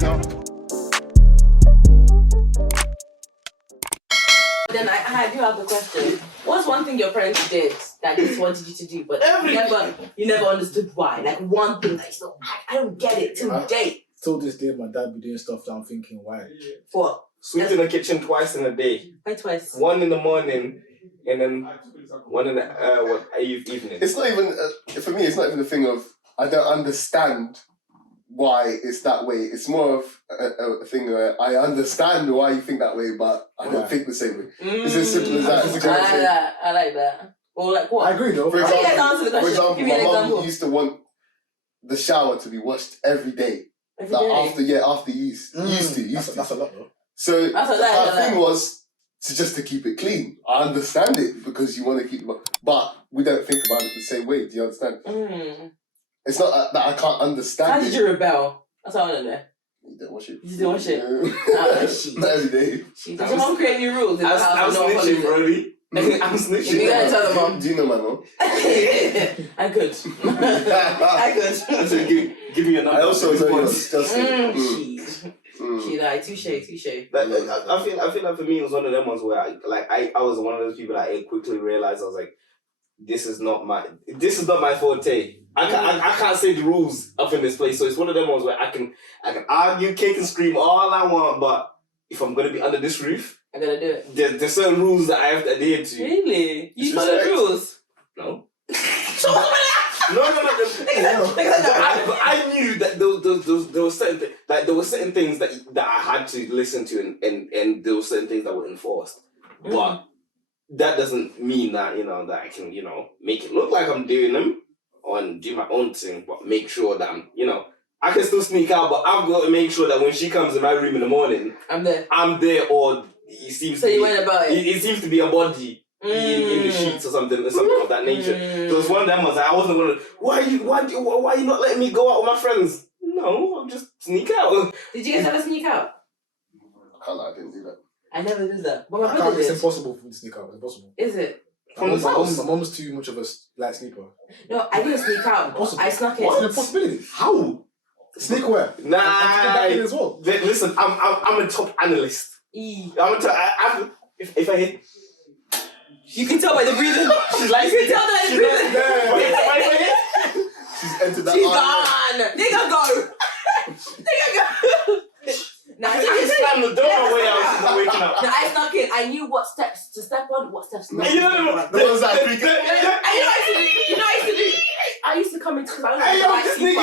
Then I do have a question. What's one thing your parents did that they just wanted you to do, but you never understood why? Like one thing that I don't get it till date. Till this day, my dad be doing stuff that I'm thinking, why? What? Sweep in the kitchen twice in a day. Why twice? One in the morning, and then one in the evening. It's not even for me. It's not even a thing of I don't understand why it's that way. It's more of a thing where I understand why you think that way, but I don't think the same way. It's as simple as that. I like that. Or like what? I agree though. For example, Give me an my example. mum used to want the shower to be washed every day. Every day? After use. Used to. That's a lot though. So her thing was to keep it clean. I understand it because you want to keep it, but we don't think about it the same way. Do you understand? It's not that I can't understand. How did you rebel? That's all I want to know. You don't wash it. You didn't wash it? Not every day. Does your mom create new rules in the house? I'm snitching, Brody. I'm snitching. You gotta tell the mom. Do you know my mom? I could. I could. So give me a number. I also know you're disgusting. She like touche. I feel like for me it was one of them ones where I was one of those people that I quickly realized I was like, this is not my forte. I can't say the rules up in this place, so it's one of them ones where I can argue, kick and scream all I want, but if I'm gonna be under this roof, I gotta do it. There's certain rules that I have to adhere to. Really? You follow the rules? No. So what? No. I knew that there were certain there were certain things that I had to listen to, and there were certain things that were enforced, but that doesn't mean that that I can make it look like I'm doing them and do my own thing, but make sure that I can still sneak out, but I've got to make sure that when she comes in my room in the morning, I'm there, or it seems. So you went about it. It seems to be a body. In the sheets or something of that nature. So it's one of them was like, I wasn't gonna. Why are you not letting me go out with my friends? No, I'll just sneak out. Did you guys ever sneak out? I can't lie, I didn't do that. I never did that. But my brother did. It's impossible for me to sneak out. It's impossible. Is it? My mom's too much of a light sleeper. No, I didn't sneak out. Impossible. I snuck in. What's the possibility? How? Sneak where? Nah. Back in as well. Listen, I'm a top analyst. If I hit. You can tell by the breathing. She's like, you can tell by the breathing. She's entered that. She's gone. Nigga go. Now I can slam the door away. I was waking up. No, I snuck in. I knew what steps to step on, what steps not. You know the ones that You know I used to do. I used to come into because I was a light sleeper.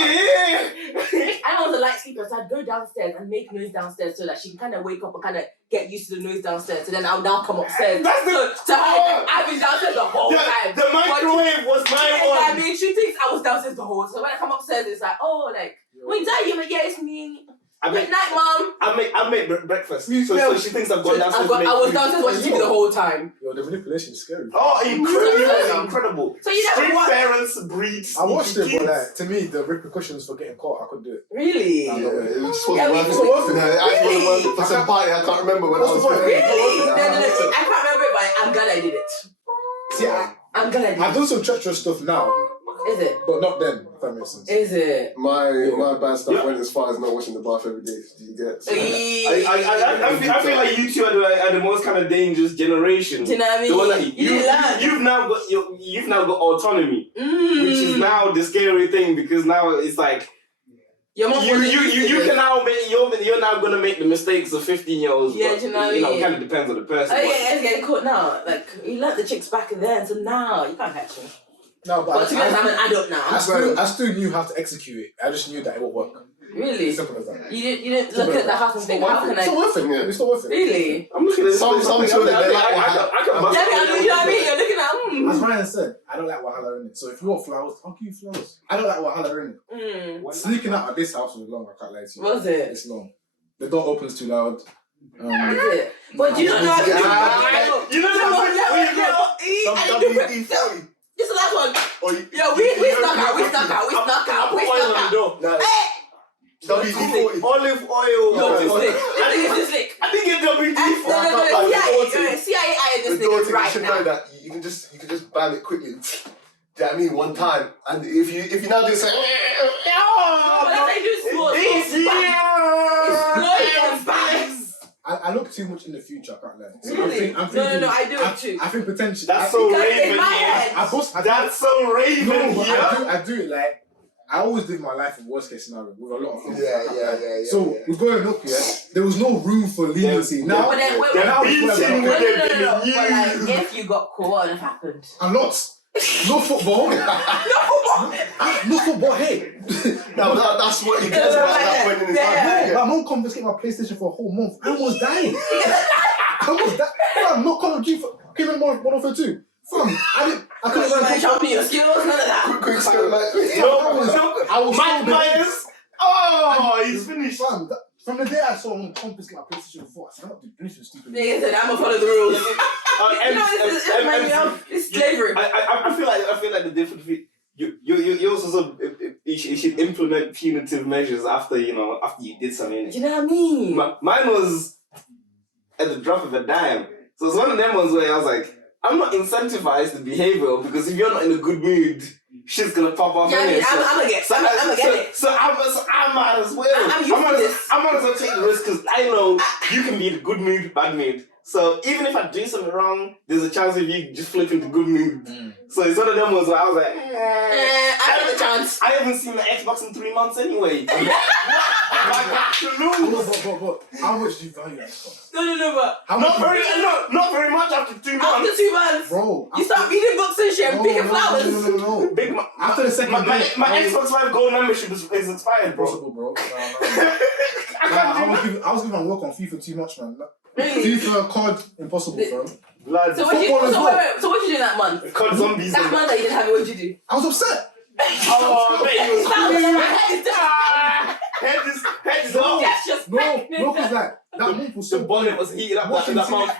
I was a light sleeper, so I'd go downstairs and make noise downstairs so that she can kind of wake up and kind of get used to the noise downstairs. So then I'll now come upstairs. I've been downstairs the whole time. The microwave was my one. I mean, she thinks I was downstairs the whole time. So when I come upstairs, it's like, oh, like, when Daddy, I'm like, yeah, it's me. Good night, Mom. I make breakfast. So she thinks I've gone downstairs. I was downstairs watching TV the whole time. Yo, the manipulation is scary. Oh, incredible. So you never watched parents breed. I watched it, but to me, the repercussions for getting caught, I couldn't do it. Really? Yeah, it just wasn't worth it. Really? For some party, I can't remember when I was Really? No, I can't remember it, but I'm glad I did it. See, I'm glad I did it. I've done some treacherous stuff now. Is it? But not then, if that makes sense. Is it? My bad stuff went as far as not washing the bath every day. Do you get? So, I feel like you two are the most kind of dangerous generation. Do you know what I mean? The one that you've now got autonomy, which is now the scary thing because now it's like you can now make you're now gonna make the mistakes of 15-years-olds. Yeah, do you know what I mean? It kind of depends on the person. Oh yeah, it's getting caught now. Like you learnt the chicks back then, so now you can't catch me. No, but to be honest, I'm an adult now. I still knew how to execute it. I just knew that it would work. Really? Simple as that. You didn't look at the house and think, how can I? It's not worth it. It's not worth it. Really? I'm looking at some children. They like. I can bust. Yeah, you know what I mean? You're looking at. As Ryan said, I don't like Wahala in it. So if you want flowers, I'll give you flowers. I don't like Wahala in it. Sneaking out of this house was long. I can't lie to you. Was it? It's long. The door opens too loud. Is it? But do you not know how to do it? You don't know. Some WD-40. This is the last one. Yeah, we snuck out. WD-40. Olive oil. It's slick. I think it's WD-40. No. CIA this nigga right now. now. Know that you can just ban it quickly. Do you know what I mean? One time, and if you now do this, like, Let's say do small. It's I look too much in the future, I can't lie. So Really? I'm thinking, No, I do it too. I think potentially. That's so Because Raven. in my head, That's so Raven. No, but Yeah. I do it like, I always live my life in worst case scenario with a lot of things. Yeah. So we're growing up here, there was no room for leniency. Now, But then, wait, now beating it's like, would no. have been you. But like, if you got caught, what would have happened? a lot. No football. No football. Hey, No, that's what he cares about at that point in his life. my mom confiscated my PlayStation for a whole month. I almost died. Fam, not Call of Duty. Came in Modern Warfare 2. Fam, I couldn't Like, sharpen your skills, none of that. Quick skill, like. I was Mike so Myers. Oh, he's finished. Fam, from the day I saw him confiscate my PlayStation 4, I said, I'm not doing anything stupid. Nigga said, I'm gonna follow the rules. It's slavery. I feel like the difference between you also you should implement punitive measures after you did something. Do you know what I mean? Mine was at the drop of a dime. So it's one of them ones where I was like, I'm not incentivized to behavior because if you're not in a good mood, shit's gonna pop off. Yeah, I mean, I'm gonna get it. So I might as well. I'm used to this. I might as well take the risk because I know you can be in good mood, bad mood. So even if I do something wrong, there's a chance of you just flip into good mood. So it's one of them ones where I was like, I have a chance. I haven't seen my Xbox in 3 months anyway. But how much do you value Xbox? No, but Not very much after 2 months. after 2 months, Bro, you start reading books and shit and picking flowers. No. Big After the second my day, Xbox Live Gold membership is expired, bro. Impossible, bro. I can't do that. I was giving work on FIFA too much, man. Really? FIFA, COD, impossible, bro. Lads, So what you do that month? COD zombies. That month that you didn't have it, what did you do? I was upset. Oh, mate, he was head is low. That's just No, because like, that month was The so bonnet was heated up Watching that month.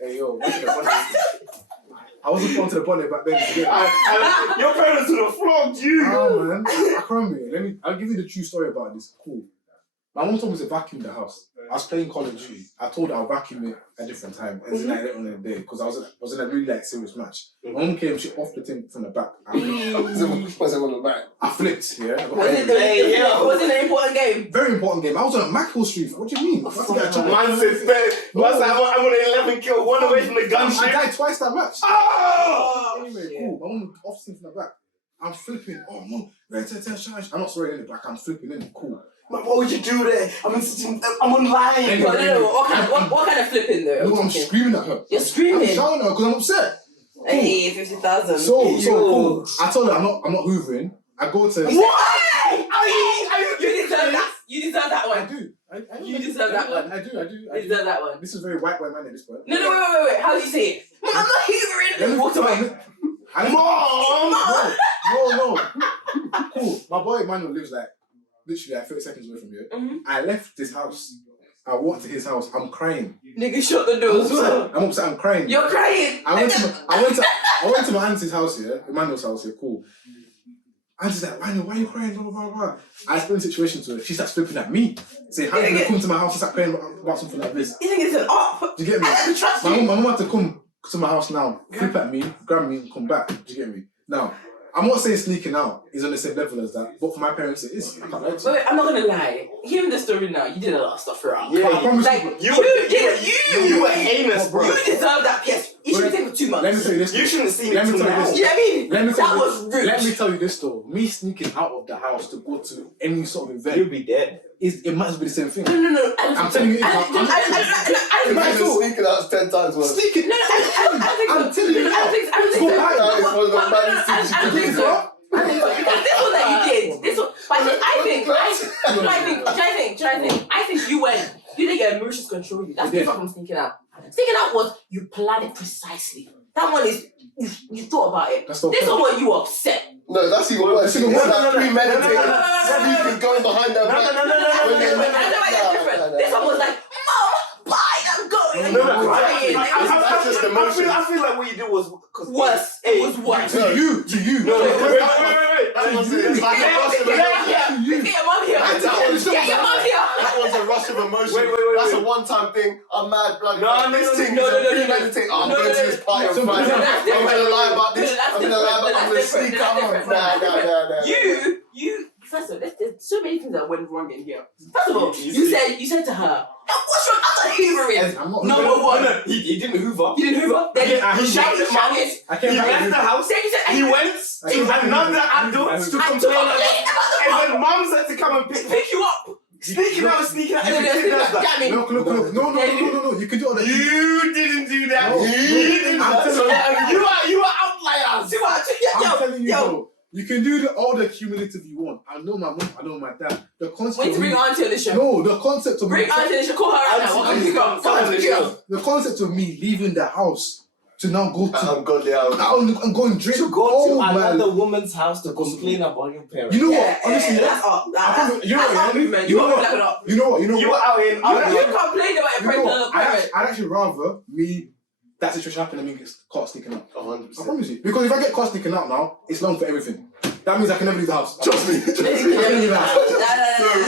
Hey, yo, watching the bonnet. I wasn't going to the bonnet back then. Your parents would have flogged you. Oh, man. I can't remember. I'll give you the true story about this. Cool. My mom told me to vacuum the house. I was playing Call of Duty. I told her I'll vacuum it at a different time. And then I did it on the day because I was in a really serious match. My mom came, she off the thing from the back. Was it on the back? I flipped, yeah. Was it an important game? Very important game. I was on Mackle Street. What do you mean? Man said that. I'm on an 11 kill, one away from the I gunship. died twice that match. Oh! Anyway, cool. My mom off the thing from the back. I'm flipping. Oh, mom. I'm not sorry in it, but I'm flipping in. Cool. But what would you do there? I'm online. Anyway, No. What kind of flipping though? No, I'm screaming at her. You're screaming. I'm shouting at her because I'm upset. Hey, 50,000. So cool. I told her I'm not hoovering. I go to. What? You deserve that. You deserve that I one. do. You deserve that one. I do. You deserve that one. This is very white boy man at this point. No, wait. How do you say it? Mom, I'm not Let me hoovering. Walk away. Mom! No. Cool. My boy Emmanuel lives like literally like 30 seconds away from here. Mm-hmm. I left this house. I walked to his house. I'm crying. Nigga, shut the door as well. I'm upset. I'm crying. You're crying. I went to my auntie's house here, Emmanuel's house here. Cool. Auntie's like, Emmanuel, why are you crying? Blah, blah, blah. I explained the situation to her. She starts flipping at me, saying, "How are you gonna come to my house and start crying about something like this?" You think it's an up? Do you get me? Trust My you. mum had to come to my house now, flip at me, grab me, and come back. Do you get me? Now, I'm not saying sneaking out is on the same level as that, but for my parents it is. I can't lie to you. Wait, I'm not gonna lie. Hearing the story now, you did a lot of stuff around. But I promise Like, you. You were heinous, bro. You deserve that PS. You should take for 2 months. Let me tell you this. You shouldn't have seen Let it me till tell you now. this. You know what I mean? Let me tell That you was rude. Let me tell you this though. Me sneaking out of the house to go to any sort of event, You'll be dead. it might as well be the same thing. No. I'm telling you, I don't think Imagine so. Sneaking out 10 times worse. Sneaking. No, I don't think so. I'm telling you. I don't think so. Go back. That is one of the maddest things I you don't can think do. so. Because this one that you did, this one, but I think you went. You think your emotions control you. That's different from sneaking out. Sneaking out was you planned it precisely. That one is you thought about it. That's not This fair. one was you upset. No, that's even worse. It's even It's worse. like premeditated. No. Sneaking, going behind their back. This one was like, Mom, bye, I'm going. And No, you're crying. That's just emotion. I feel like what you did was Worse. It was worse. To you. No, wait. That was it. It's like a rush of emotion. Get your mom here. That was- Get your mom here. That was a rush of emotion. Wait. That's a one-time thing. I'm mad, bloody. No, this thing no, is no, a premeditated. I'm going to this party on Friday. I'm going to lie about this. I'm going to lie about. I'm going to sneak out. Nah. You First of all, there's so many things that went wrong in here. First of all, you said to her, what's wrong? I'm not hoovering. I'm not Number one. No, he didn't hoover. You didn't hoover? Then He shouted at mum. He left the house. Then you said, He went to another adult to complain about it. And then mum said to come and pick you up. Sneaking out. Every kid does that. Look. No. You can do it on the You didn't do that. No, You didn't do I'm that. telling So you. you are outliers. I'm telling you, bro. You can do all the cumulative you want. I know my mom, I know my dad. The concept wait to bring Auntie on the show. No, the concept of Bring Auntie on the show. Call her out now. Auntie, come on the show. the concept of me leaving the house to now go to Ungodly hours. and go and drink. To go to Oh, man. another woman's house to complain about your parents. You know what? Honestly, that's all. I probably- you know what? You You know what? You know what? You were out here. You complained about your You know friend's what? little parent. I'd actually rather that situation happen and me get caught sneaking out. 100%. I promise you. Because if I get caught sneaking out now, it's long for everything. That means I can never leave the house. Trust me. I can never leave the house.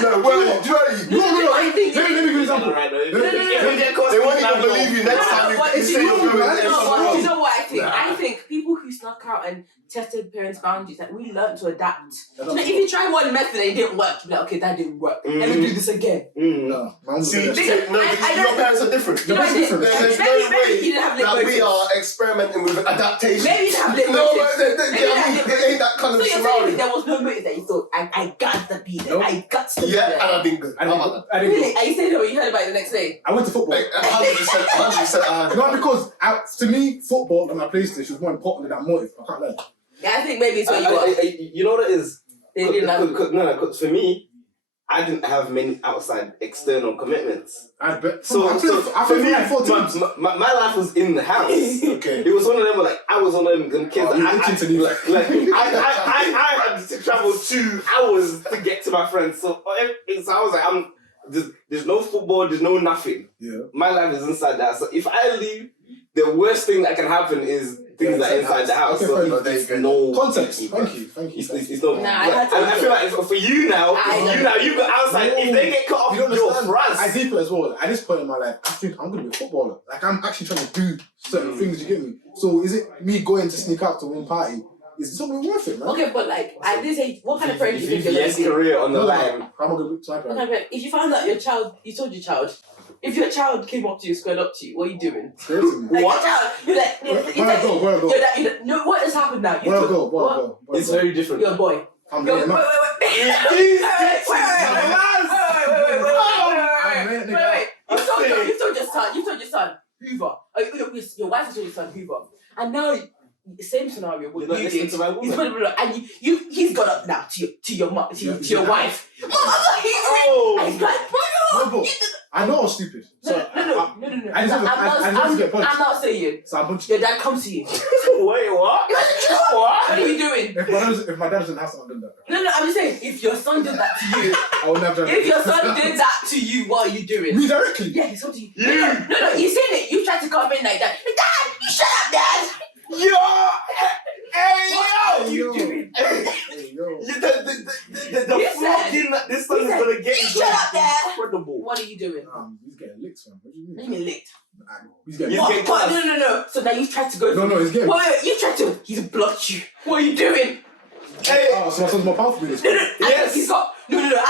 No, wait, do you know? No. Let me give you an example. Right, They won't even believe you next time you say you're going You to know what I think? I think people who snuck out and tested parents' boundaries, like we learned to adapt. So like, if you try one method and it didn't work, you'll be like, okay, that didn't work. Let me do this again. No, my mum See, said that. your parents are different. You know what I different. did? There's no Maybe way you didn't have that lip we are experimenting with adaptation. Maybe you didn't have lip No, motives. but it ain't that kind So of you're saying scenario. there was no motive that you thought, I got to be there. Nope. I got to be Yeah, there. and I didn't go. I didn't Really? go. Are you saying that when you heard about it the next day? I went to football. 100%. No, because to me, football and my PlayStation was more important than that motive. I can't lie. Yeah, I think maybe it's what you got. You know what it is? They didn't have. Because for me, I didn't have many outside external commitments. I bet. So I for played me, like 4 teams. my life was in the house. Okay. It was one of them where like I was one of them kids. Oh, that you're I itching to leave. like I had to travel 2 hours to get to my friends. So I was like, there's no football, there's no nothing. Yeah. My life is inside that. So if I leave, the worst thing that can happen is things that are inside the house. Okay, So fine. it's no Context. Thank you. It's not. Nah, I had to- and I feel like for you now, you go outside. If they get cut off, You don't you're understand. France. I deep it as well. At this point in my life, I think I'm gonna be a footballer. Like I'm actually trying to do certain things. You get me? So is it me going to sneak out to one party? Is it something worth it, man? Okay, but like at this age, what kind of parent do you think you're VVS gonna be? career on the No, line. I'm not gonna be type What kind of parent? If you found out your child, you told your child, if your child came up to you, squared up to you, what are you doing? Scared to me. Like What? your child, you're like, Where I go? no, what has happened now? Where I go? What? It's very different. Your boy. I'm Wait, letting wait, up. wait. I'm letting it go. You told your son, Hoover. Your wife has told your son, Hoover. And now, same scenario. You're not listening to my woman. And he's got up now to your mom, to your wife. Mom, I'm not hoovering. Oh. And he's like, No, but I know I was stupid. So no. I just have to get punched. I'm not saying. So I'm punched. Your dad comes to you. Wait, what? What are you doing? If my dad was in the house, I'd done that. No, I'm just saying, if your son did that to you, I would never done if your son did that to you, what are you doing? Me directly. Yeah, he's come to you. No, you seen it. You tried to come in like that. Dad, you shut up, Dad. Yo! Hey, What are you doing? Hey, yo. The You flogging that this son is gonna get is Shut up, Dad. incredible. What are you doing? He's getting licked, man. What do you What do mean? you mean licked? He's getting You What? get What? class. No. So now you've tried to go. No, he's getting. Wait, you tried to. He's blocked you. What are you doing? Hey, Oh, so my son's more powerful than this. No. Yes. He's got. No. That's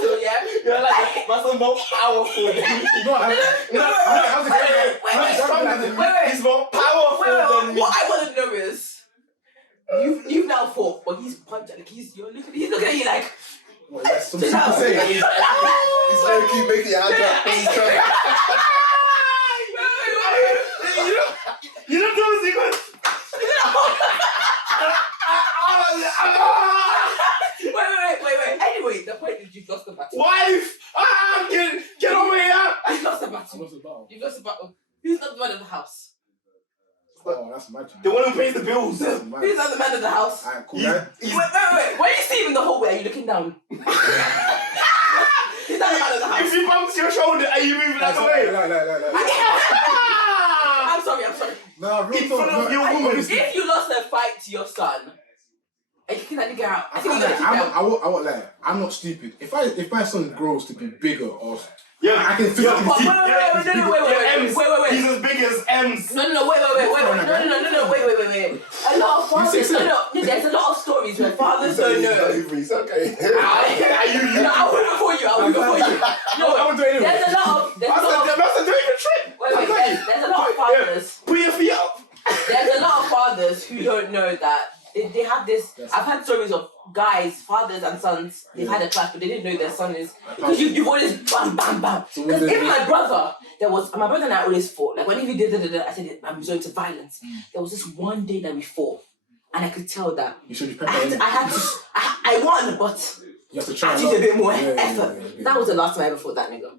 battle, yeah. you're like my son's more powerful than me. No, how's it Wait. He's more powerful than me. What I want to know is, you've now fought, but he's punched. Like he's looking at you like. What, that's some Sit super down. saying. He's very keep making your hands up. He's trying. You don't know the secret. Wait. Anyway, the point is you've lost the battle. Wife, get over here. You've lost the battle. What's the battle? You've lost the battle. Who's not the man of the house? Oh, that's my turn. The one who pays the bills. That's Who's mine. not the man of the house? Alright, cool. You- Right? Wait. When you see him in the hallway, are you looking down? He's not the man of the house. If you bumps your shoulder, are you moving out the way? I'm sorry. Nah, real In talk, front of no, your woman. honestly, If you lost a fight to your son, are you kicking that nigga out? I think I you're gonna kick him out. won't lie. I'm not stupid. If my son grows to be bigger or Yeah, I can But physically wait, see. wait. He's as big as M's. No, wait. Wait. A lot of fathers, there's a lot of stories where fathers don't know. It's okay. No, I will before you. No, there's a lot of. There's a lot of fathers. Put your feet up. There's a lot of fathers who don't know that they have this. I've had stories of guys, fathers and sons. They've had a clash, but they didn't know their son is because you've always bam. Because even my brother, my brother and I always fought. Like when he did, I said I'm going to violence. There was this one day that we fought, and I could tell that You should be I won, but you have to try I did a bit more effort. That was the last time I ever fought that nigga.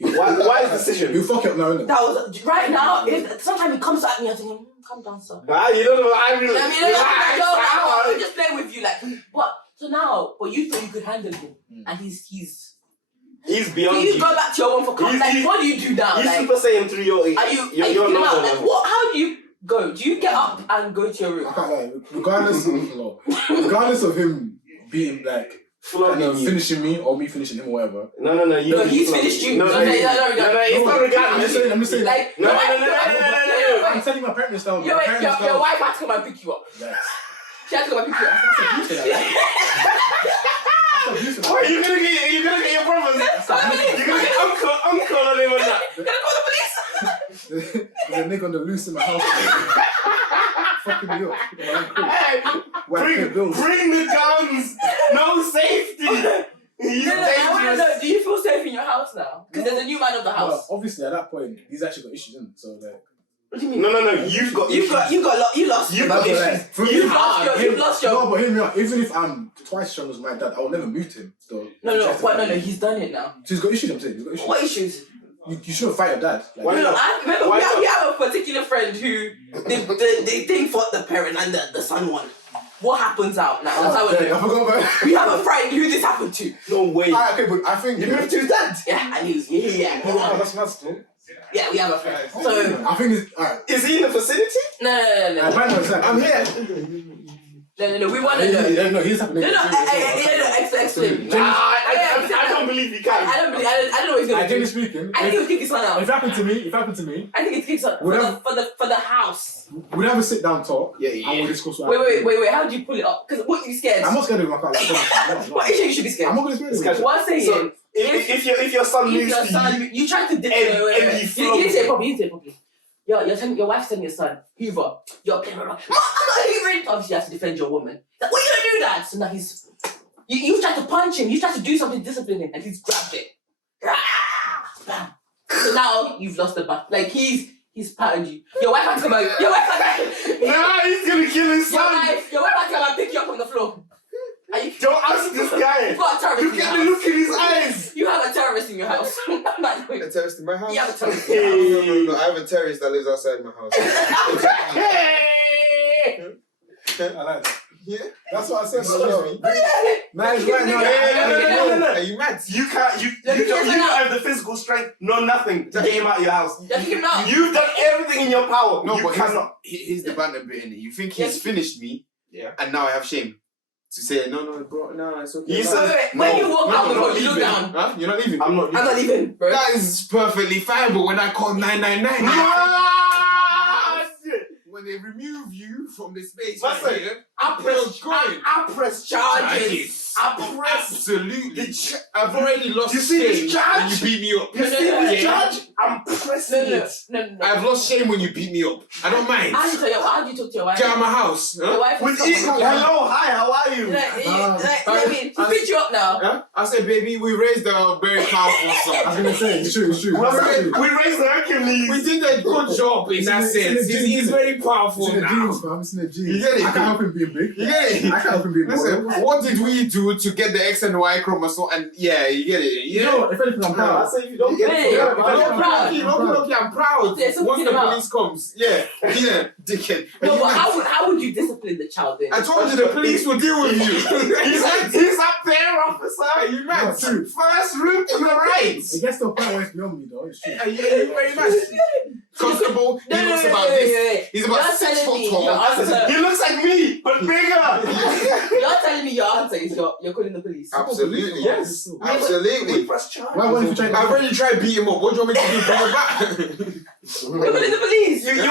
Why is decision? You fuck it up now, innit? That was right now. Sometimes he comes at me, I'm thinking, calm down, sir. You don't know what I mean. I'm just playing with you, like. But you thought you could handle him, and he's beyond you. You go back to your one for comfort. Like, what do you do now? He's Like, Super Saiyan 3 your are you your out? normal Like, level. what? How do you go? Do you get up and go to your room? I can't lie. Regardless of him being like finishing me or me finishing him or whatever. No. He's finished you. No, it's not regardless. I'm just saying. Like, No. I'm telling my parents now. Your wife had to come and pick you up. Yes. She had to come and pick you up. What, you're gonna get your brothers? You're gonna get uncle on him and that. You're gonna call the police. There's a nigga on the loose in my house. Fucking me up. Bring the guns. No safety. He's I want to dangerous. know, do you feel safe in your house now? Because there's a new man of the house. Well, obviously, at that point, he's actually got issues, isn't it? So, like. What do you mean? No. You've got You lost. You've got issues. You've lost your. No, but hear me out. Even if I'm twice strong as my dad, I will never mute him. So, No. He's done it now. So he's got issues, I'm saying. He's got issues. What issues? You shouldn't fight your dad. Like, Why not? I remember we have a particular friend who they think fought the parent and the son won. What happens out now? I forgot about it. We have a friend who this happened to. No way. Okay, but I think You moved to his dad. Yeah, and he won. that's cool. Yeah, we have a friend. So I think it's alright. Is he in the vicinity? No. I'm here. No. We want to know. No, he's happening. Explain. I don't believe you can. I don't know what he's gonna do. Generally speaking, I think he'll kick his son out. if it happened to me, I think it's kicks out for the house. we'd have a sit down talk. Yeah. And we'll discuss what happened. Wait. How do you pull it up? Because what are you scared? I'm not scared of my car. Like, no. What issue you should be scared? I'm not going to It's scared of One saying. So, if your son moves to you, you try to dip and it. you You didn't say it properly. Your wife's telling your son, Hoover, you're playing around. No, I'm not hoovering. Obviously, you have to defend your woman. Like, what are you gonna do that? So now you tried to punch him. You tried to do something to discipline him, and he's grabbed it. Bam. So now you've lost the battle. Like he's patted you. Your wife had to come out. nah, he's gonna kill his son. Your wife had to come and pick you up from the floor. Don't ask this guy. You've got a terrorist. Look at the look in his eyes. You have a terrorist in your house. A terrorist in my house? You have a terrorist in your house. No, I have a terrorist that lives outside my house. Hey! I like that. Yeah? That's what I said. Excuse me? Nice, right now. No. Are you mad? You don't have the physical strength, no nothing, to get him out of your house. Just kick him out. You've done everything in your power. No, you but cannot. here's the banter bit in it. You think he's finished me, Yeah. and now I have shame to say, no, bro, no, it's okay. You said- When you walk out the door, you look leaving. down. Huh? You're not leaving? I'm not. I'm not leaving, bro. That is perfectly fine, but when I call 999, Ah, shit. when they remove you from the space, Listen, right here, I press charges. I press. absolutely. I've already lost You see this shame charge? when you beat me up. You see this Yeah. charge? I'm pressing it. No. I've lost shame when you beat me up. I don't mind. How do you talk to your wife? Get out of my house. Your Huh? wife With is it. Hello, hi, how are you? she picked you up now. Huh? I said, baby, we raised a very powerful I son. was going to say, it's true. We raised the Hercules. We did a good job in that It's in sense. the genes, He's isn't it? very powerful It's in the now. genes, fam. It's in the genes. You get it? I can't help him being big. You get it? I can't help him being Listen, loyal. what did we do to get the X and Y chromosome? And yeah, you get it. You Yeah. know what? If anything, I'm I proud. say if you don't get Hey, it, you're I'm proud. Okay, I'm proud. Yeah, so Once kick the him out. police comes, yeah, dickhead. No, Are you but mad? how would you discipline the child then? I told you the police will deal with you. He's up there, officer. Are you mad? No, true. First route to the right. It gets to a point where it's beyond me, though. It's true. Are you very mad? Constable, he No, knows about this. He's about You're 6 telling foot me tall. your answer- He looks like me, but bigger. You're telling me your answer is you're calling the police. Absolutely. Yes. Absolutely. Why won't you try? I've already tried beat him up. What do you want me to do? Bring him back? You're calling the police. You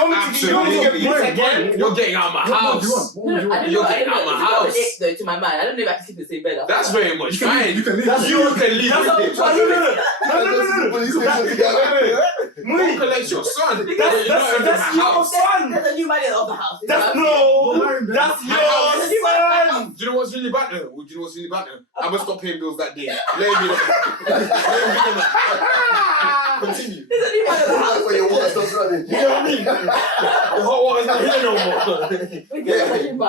want me to get beat again? You're getting out of my What do you house. want? What would you I want? don't You're know. I getting don't out know. of my It's not house. an ick, though, to my mind. I don't know if I can sleep in the same bed. after That's that. very much You can leave. fine. You can leave. That's You can leave That's with what it. I'm trying to do. No. Police station together. Go collect your son. That's my your house. son. There's a new man of the house. That's That's your son. Do you know what's really bad though? Do you know what's really bad though? I'm gonna stop paying bills that day. Let me continue. There's a new man of the house. That's where your water stops running. You know what I mean? The hot water's not here no more.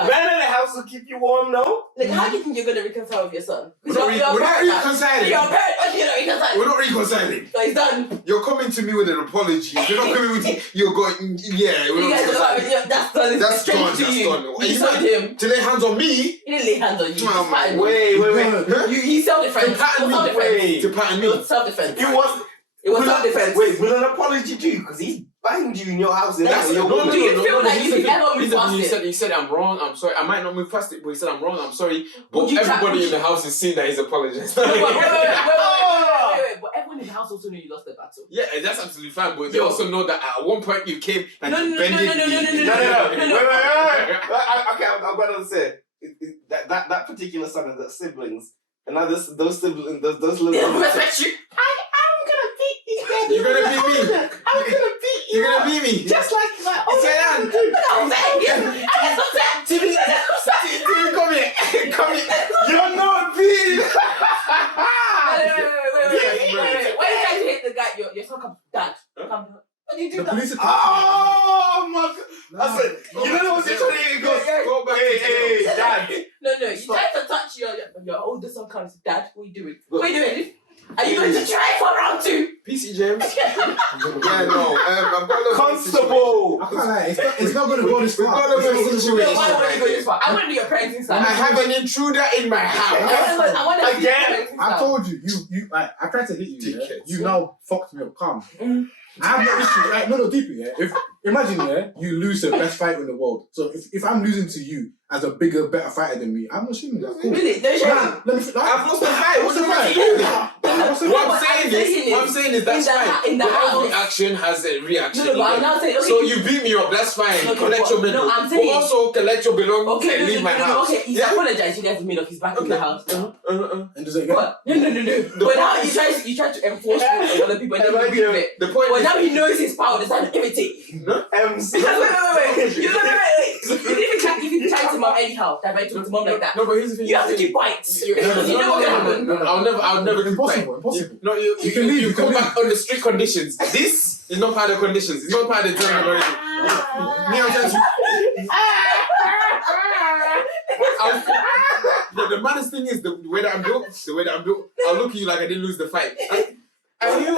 Man in the house will keep you warm, no? Like, how do you think you're going to reconcile with your son? We're not reconciling. You're a parent, but you're not reconciling. We're not reconciling. So it's done. You're coming to me with an apology. You're not coming with. You're going. Yeah, we're You not guys are reconciling. that's done. It's That's straight done. to That's you. done. You You sold might- him. To lay hands on me. He didn't lay hands on you. Wow, Just patted Wait. Huh? you. He self-defense. pattern me. Self-defense. To pattern It me. was self-defense. It was self-defense. Wait, will an apology do? Because he's banged you in your house. In That's- your no, woman. Do you feel like you can never move Listen, past you it? said, you said I'm wrong, I'm sorry. I might not move past it, but you said I'm wrong, I'm sorry. But Would you try- everybody in the house is seeing that he's apologized. Wait. But everyone in the house also knew you lost the battle. Yeah, that's absolutely fine, but they Yo. also know that at one point you came and No. you bended No. Wait. Okay, I'm gonna say that particular son has got siblings, and now those siblings, those They little. don't respect you. I'm gonna beat these guys. You're gonna beat me. I'm gonna beat you. You're gonna beat me. Just like my It's your hand. I'm saying. I'm upset. Come here. Come here. You're not being. Wait. Why are you trying to hit the guy? Your son comes, Dad. Come. What do you do? The that? police are Oh my God! I said, you don't know what you're trying to do. Go back Hey, to hey, Dad. No. You try to touch your older son comes, Dad. What are you doing? What are you doing? Are you going to try for round 2? PC James. Yeah, no. I've got a little Constable. I can't lie. It's not gonna go this We've far. got a It's not little gonna go this situation. Why far. would you go this far? I want to do your parenting I style. have an intruder in my house. I want to do your Again? parenting I style. told you. I tried to hit you. Yeah? Dickheads. You now fucked me up. Calm. Mm. I have no issue. Like, no, deeper. Yeah. If imagine, yeah, you lose the best fighter in the world. So if I'm losing to you as a bigger, better fighter than me, I'm not shooting you. That's cool. Really? No, shame. Nah, let me. I've lost the fight. What's the fight? What I'm saying is that's fine. In the But house. every action has a reaction. No, but I'm now saying, okay. So you beat me up, that's fine. Okay, Collect your but- medal. no, I'm But saying- also collect your belongings Okay, and leave my house. Okay, he's apologized. You guys have made up. He's back in the house. And does it get? What? No. But now you try to enforce it on other people and then you it. The point But is, now he knows his power. It's time to imitate. MC. Wait. You can try to mom anyhow. That might talk to mom like that. No, but here's the thing. You have to keep quiet. Because you know what's gonna happen. No. I'll never keep quiet. Impossible. No, you can leave, You you can come leave. back on the strict conditions. This is not part of the conditions. It's not part of the term of origin. Me, I'm trying to. The maddest thing is the way that I'm built. I'll look at you like I didn't lose the fight. And you.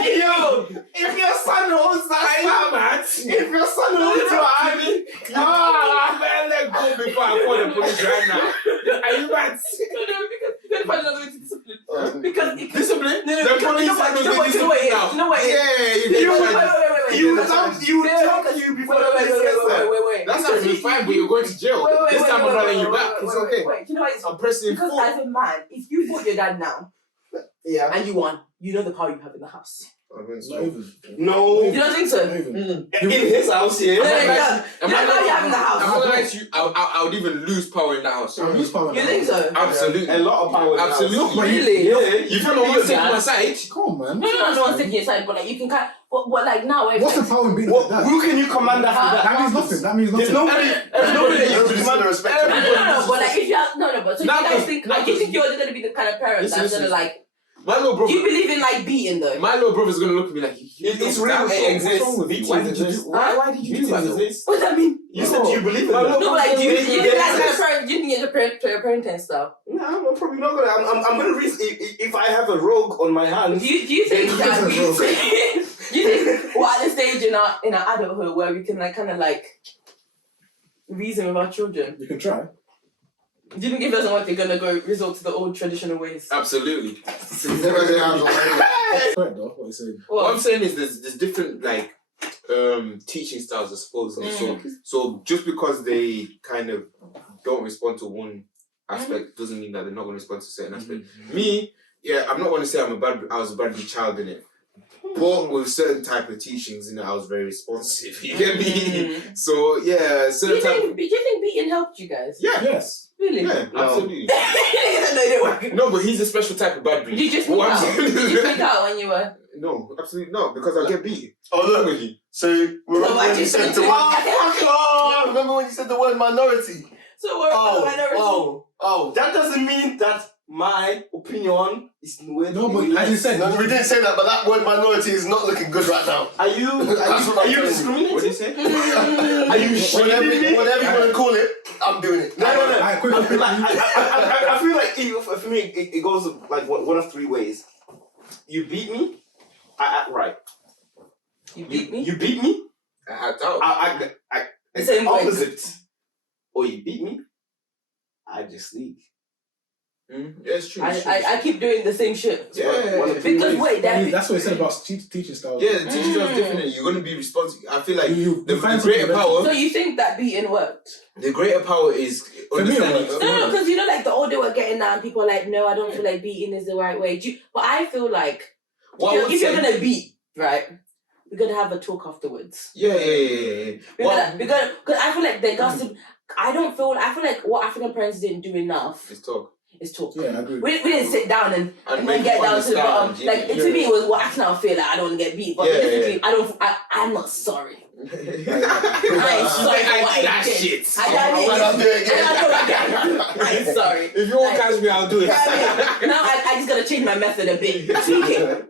Yo, if your son holds that man, if your son holds your hand, Man, let go before I call the police right now. Are you mad? Because find another way to discipline. Because it can. Discipline? No, The because police you know what handle it the is. discipline now. You know what it is. Yeah, you You get charged. wait. you talk to you before the police gets there. Wait. That's absolutely fine, but you're going to jail. This time I'm not letting you back. It's okay. Wait, you know what it is? I'm pressing Because full. as a man, if you fought your dad now Yeah. and you won, you know the power you have in the house. Not even. No. You don't think so? Not even. In his house, yeah. No, I'm you not don't. You know the power you have in the I'm house. not lying to you. I would even lose power in the house. I lose power. You think so? Absolutely. A lot of power. in the house. Absolutely. Really? Yeah. You feel like you're taking my side? Come on, man. No one's taking your side, but like you can kind of, but like now, What's the power in being What, like that? who can you command after that? That means nothing. That means There's nothing. nobody. Everybody Everybody is is demand respect. No, but like if you have, but so Now, you guys think, now, do you think you're gonna be the kind of parent that's Listen. gonna like, My little do brother. you believe in like beating though? My little brother's gonna look at me like, It's real. What's It exists. wrong with you? Why did you do? Why did you do that? though? What does that mean? You said you believe in No, that. No, but like, do you It think that's kind of exists. parent? Do you think it's a parenting style? No, I'm probably not gonna. I'm gonna risk if I have a rogue on my hands. Do you think that? Do you think we're at the stage in our adulthood where we can like kind of like reason with our children? You can try. Do you think if it doesn't work, they're gonna go resort to the old traditional ways? Absolutely. Correct though. What you're saying. What I'm What? saying is there's different like teaching styles, I suppose. So just because they kind of don't respond to one aspect doesn't mean that they're not going to respond to a certain aspect. Me, I'm not going to say I was a bad child in it. But with certain type of teachings, I was very responsive. You get me? So yeah, Do you think beating helped you guys? Yeah. Yes. Really? Yeah, absolutely. No, it didn't work. No, but he's a special type of bad beat. Did you sneak out? Did you sneak out when you were? No, absolutely not, because I'll get beat. Oh look, so remember when you said the word? Remember when you said the word minority? So we're minority. That doesn't mean that my opinion is nowhere. No, but as you said, No, we didn't say that, but that word minority is not looking good right now. Are you discriminating? What did you say? Are you Whatever shaming me? you want to call it, I'm doing it. No. Alright, quick. I feel like for me it goes like one of three ways. You beat me, I act right. You beat me? You beat me, I doubt. I The same way. opposite. Or you beat me, I just leave. Yeah, it's true. I keep doing the same shit. Yeah. Because wait, That's what he said about teaching styles. Yeah, the teaching style is different. You're going to be responsible. I feel like You the find greater something power. So you think that beating worked? The greater power is understanding. No, because like the older we're getting now, and people are like, no, I don't feel like beating is the right way. But I feel like if you're gonna beat, right, we're gonna have a talk afterwards. Yeah. Because I feel like there has to. I feel like what African parents didn't do enough It's talk. is talk. Yeah, I agree. We didn't sit down and And then get down to the bottom. understand, Like to me, it was what I feel like I don't want to get beat, but basically, I'm not sorry. I ain't sorry for what I did. Shit. I'll do it again. I ain't sorry. If you won't catch me, I'll do it. Now I just gotta change my method a bit. Tweak it.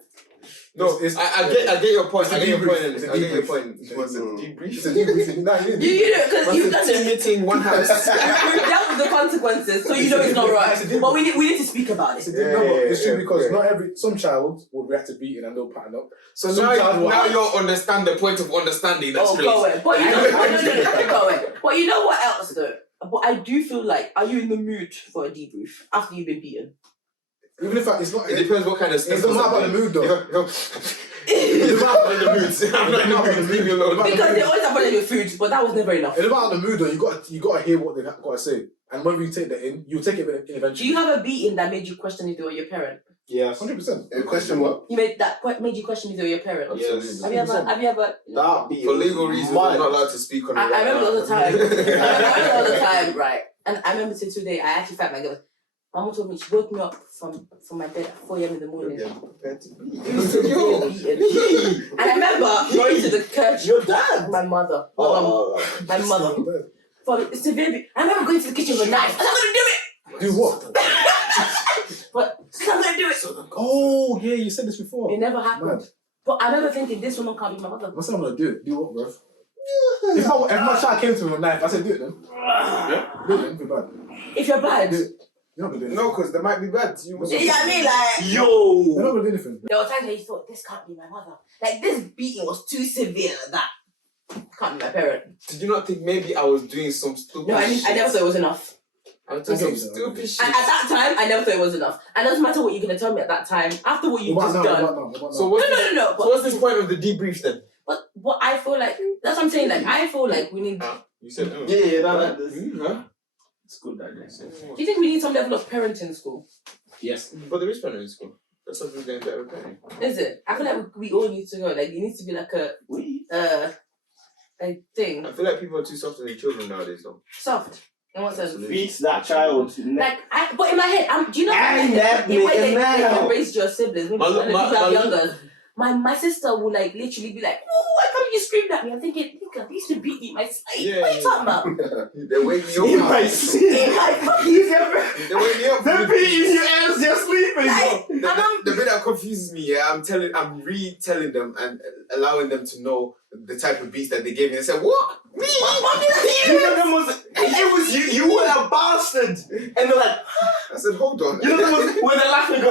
No, I get your point. It's a I get your debrief. point. It's a I get your debrief. point. It's It's a a debrief. It's a debrief. No, you didn't. You know, because you've done Team it. meeting, one house. We've dealt with the consequences, so you know it's not right. But we need to speak about It's, it. no, but it's true because not some child would react to beating and they'll pattern up. So Some now child will you understand the point of understanding. That's Oh, great. go away. But you know, go away. But you know what else though? But I do feel like, are you in the mood for a debrief after you've been beaten? Even if it's not. It depends what kind of stuff. It's not about the mood though. It's about the mood. I'm not in the mood. Leave me alone. Because they always have your food, but that was never enough. It's about the mood though. You got to hear what they got to say, and when you take that in, you take it in Do eventually. you have a beating that made you question if they were your parent? Yes. 100%. Question what? You made you question if they were your parent? Yes. Have you ever? That beat For legal reasons, I'm not allowed to speak on it. I remember all the time. I remember all the time, right? And I remember till today, I actually felt my girl. Mama told me she woke me up from my bed at 4 a.m. in the morning. And I remember going to the church. Your dad? My mother. My mother. Oh, For severe. I remember going to the kitchen with a knife. I'm gonna do it. do what? But I'm gonna do it. Oh yeah, you said this before. It never happened. Mad. But I remember thinking this woman can't be my mother. What's I'm gonna do it? Do what, bro? If my child came to me with a knife, I said do it then. Yeah. Do it then. Be bad. If you're bad. Do it. You're not gonna do anything. No, because they might be bad. You must Yeah, I mean, like, Yo. You're not gonna do anything. there were times where you thought, this can't be my mother. Like, this beating was too severe that can't be my parent. Did you not think maybe I was doing some stupid No, I shit? never thought it was enough. I was doing Okay, some so- stupid shit. And at that time, I never thought it was enough. And it doesn't matter what you're going to tell me at that time. After what you've What just about now? done. What about So now? what's No. So But, what's this point of the debrief then? but I feel like, that's what I'm saying. Like, I feel like we need. You said Yeah, that's huh? it's good that they say. Do you think we need some level of parenting in school? Yes. But there is parenting in school. That's what we're going to parenting. Is it? I feel like we all need to go. Like, it needs to be like a thing. I feel like people are too soft on their children nowadays, though. Soft. In what sense? Beat that child. Like, but in my head, do you know I the way they now. raised your siblings? Maybe when people are younger. My sister will like literally be like, "Oh, why can't you scream at me?" I'm thinking, "Nigga, they used to beat me in my sleep. Yeah, What are you talking about?" They wake me up. In my sleep. In my fucking They wake me up. The beat is your ass. You're sleeping. like, The bit that confuses me, I'm retelling them and allowing them to know the type of beats that they gave me. They said, "What? Me? What did I You hear? know them was it was you. You were a bastard." And they're like, I said, "Hold on." you know them was when they're laughing. Go.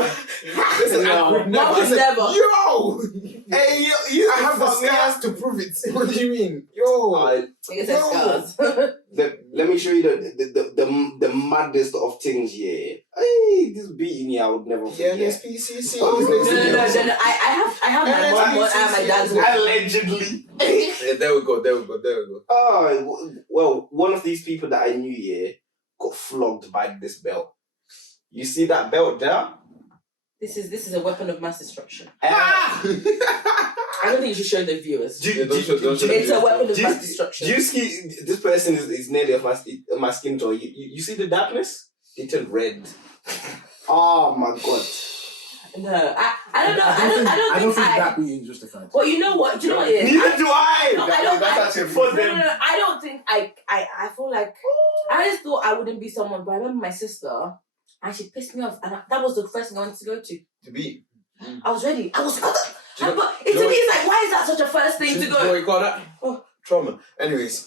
Listen, No. I could Mom never. I would said, never. Yo, Hey, you I have the scars to prove it. What do you mean, yo? Nigga said scars. Let let me show you the maddest of things. Yeah, hey, this beating here, I would never forget. NSPCC. Oh, No. I have my mom and my dad's one. Allegedly. Yeah, there we go. Oh, well, one of these people that I knew, yeah, got flogged by this belt. You see that belt there? This is a weapon of mass destruction. Ah! I don't think you should show the viewers. It's a weapon of mass destruction. Do you see this person is nearly of my skin tone? You see the darkness? It turned red. Oh my god. No, I don't know. I don't think that being justified. Well, you know what? Do you know what it is? Neither do I. No, I don't. That's actually for No, them. I don't think I feel like I just thought I wouldn't be someone, but I remember my sister and she pissed me off, and that was the first thing I wanted to go to. To beat. I was ready. I was. Do you know- But to me, it's like, why is that such a first thing to Do you know what go? you call that? Oh. Trauma. Anyways.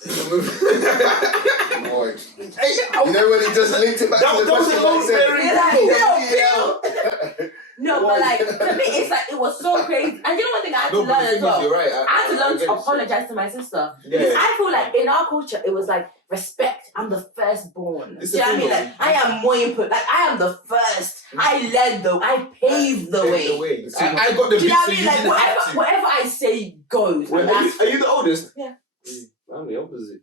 Boy. You know when he just linked it back to the That was question a long I said? very Yeah, No, but like to me, it's like it was so crazy. And you know one thing I had to No, but learn the as thing is, well. you're right. I had to learn get to it. apologize to my sister. Yeah. Because I feel like in our culture, it was like respect. I'm the firstborn. It's Do you know what I mean? the Like I am more input. Like I am the first. I led I paved the way. I got the Do you beat, know what so I you mean? Like didn't have to. whatever I say goes. Wait, And are that's you the oldest? Yeah. I'm the opposite.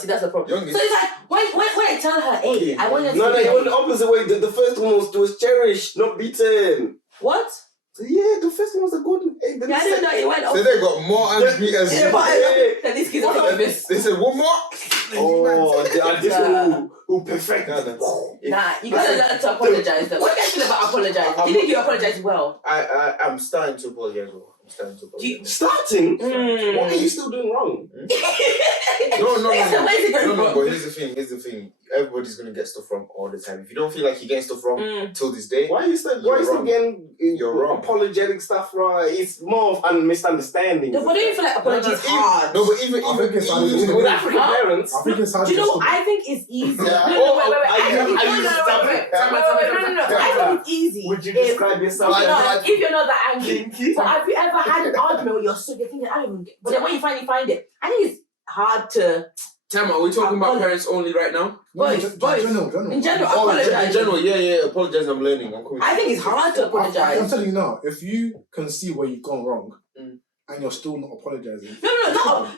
see that's the problem. Youngest. So it's like when I tell her, hey, I want you to No, be you went the opposite way. The first one was cherished, not beaten. what? So yeah, the first one was a golden egg. Yeah, I didn't know you went So they got more unbeaters. Yeah, but then these kids are And famous. they said, one more. Oh, they are this Nah. one who perfected. Nah, you gotta learn to apologize though. What do you feel about apologizing? Do you think you apologize well? I'm starting to apologize. Starting? Mm. What are you still doing wrong? No. Where's it going wrong? But here's the thing. Everybody's gonna get stuff wrong all the time. If you don't feel like you're getting stuff wrong till this day, Why are you still wrong. getting You're wrong. apologetic stuff wrong? It's more of a misunderstanding. No, but don't you feel like apology is hard? No, but even I think it's hard. with African parents. I think it's hard Do you know to what I think is easy? Yeah. No, wait. I think it's easy. Would you if- describe yourself? if you're not that angry. Kinky? So have you ever had an argument where you're thinking, I don't even get, but then when you finally find it, I think it's hard to. Tam, are we talking about parents only right now? Boys. In general, apologize. In general, yeah. Apologize. I'm learning. I'm coming. I think it's hard to I'm apologize. telling you now, if you can see where you've gone wrong Mm. and you're still not apologizing.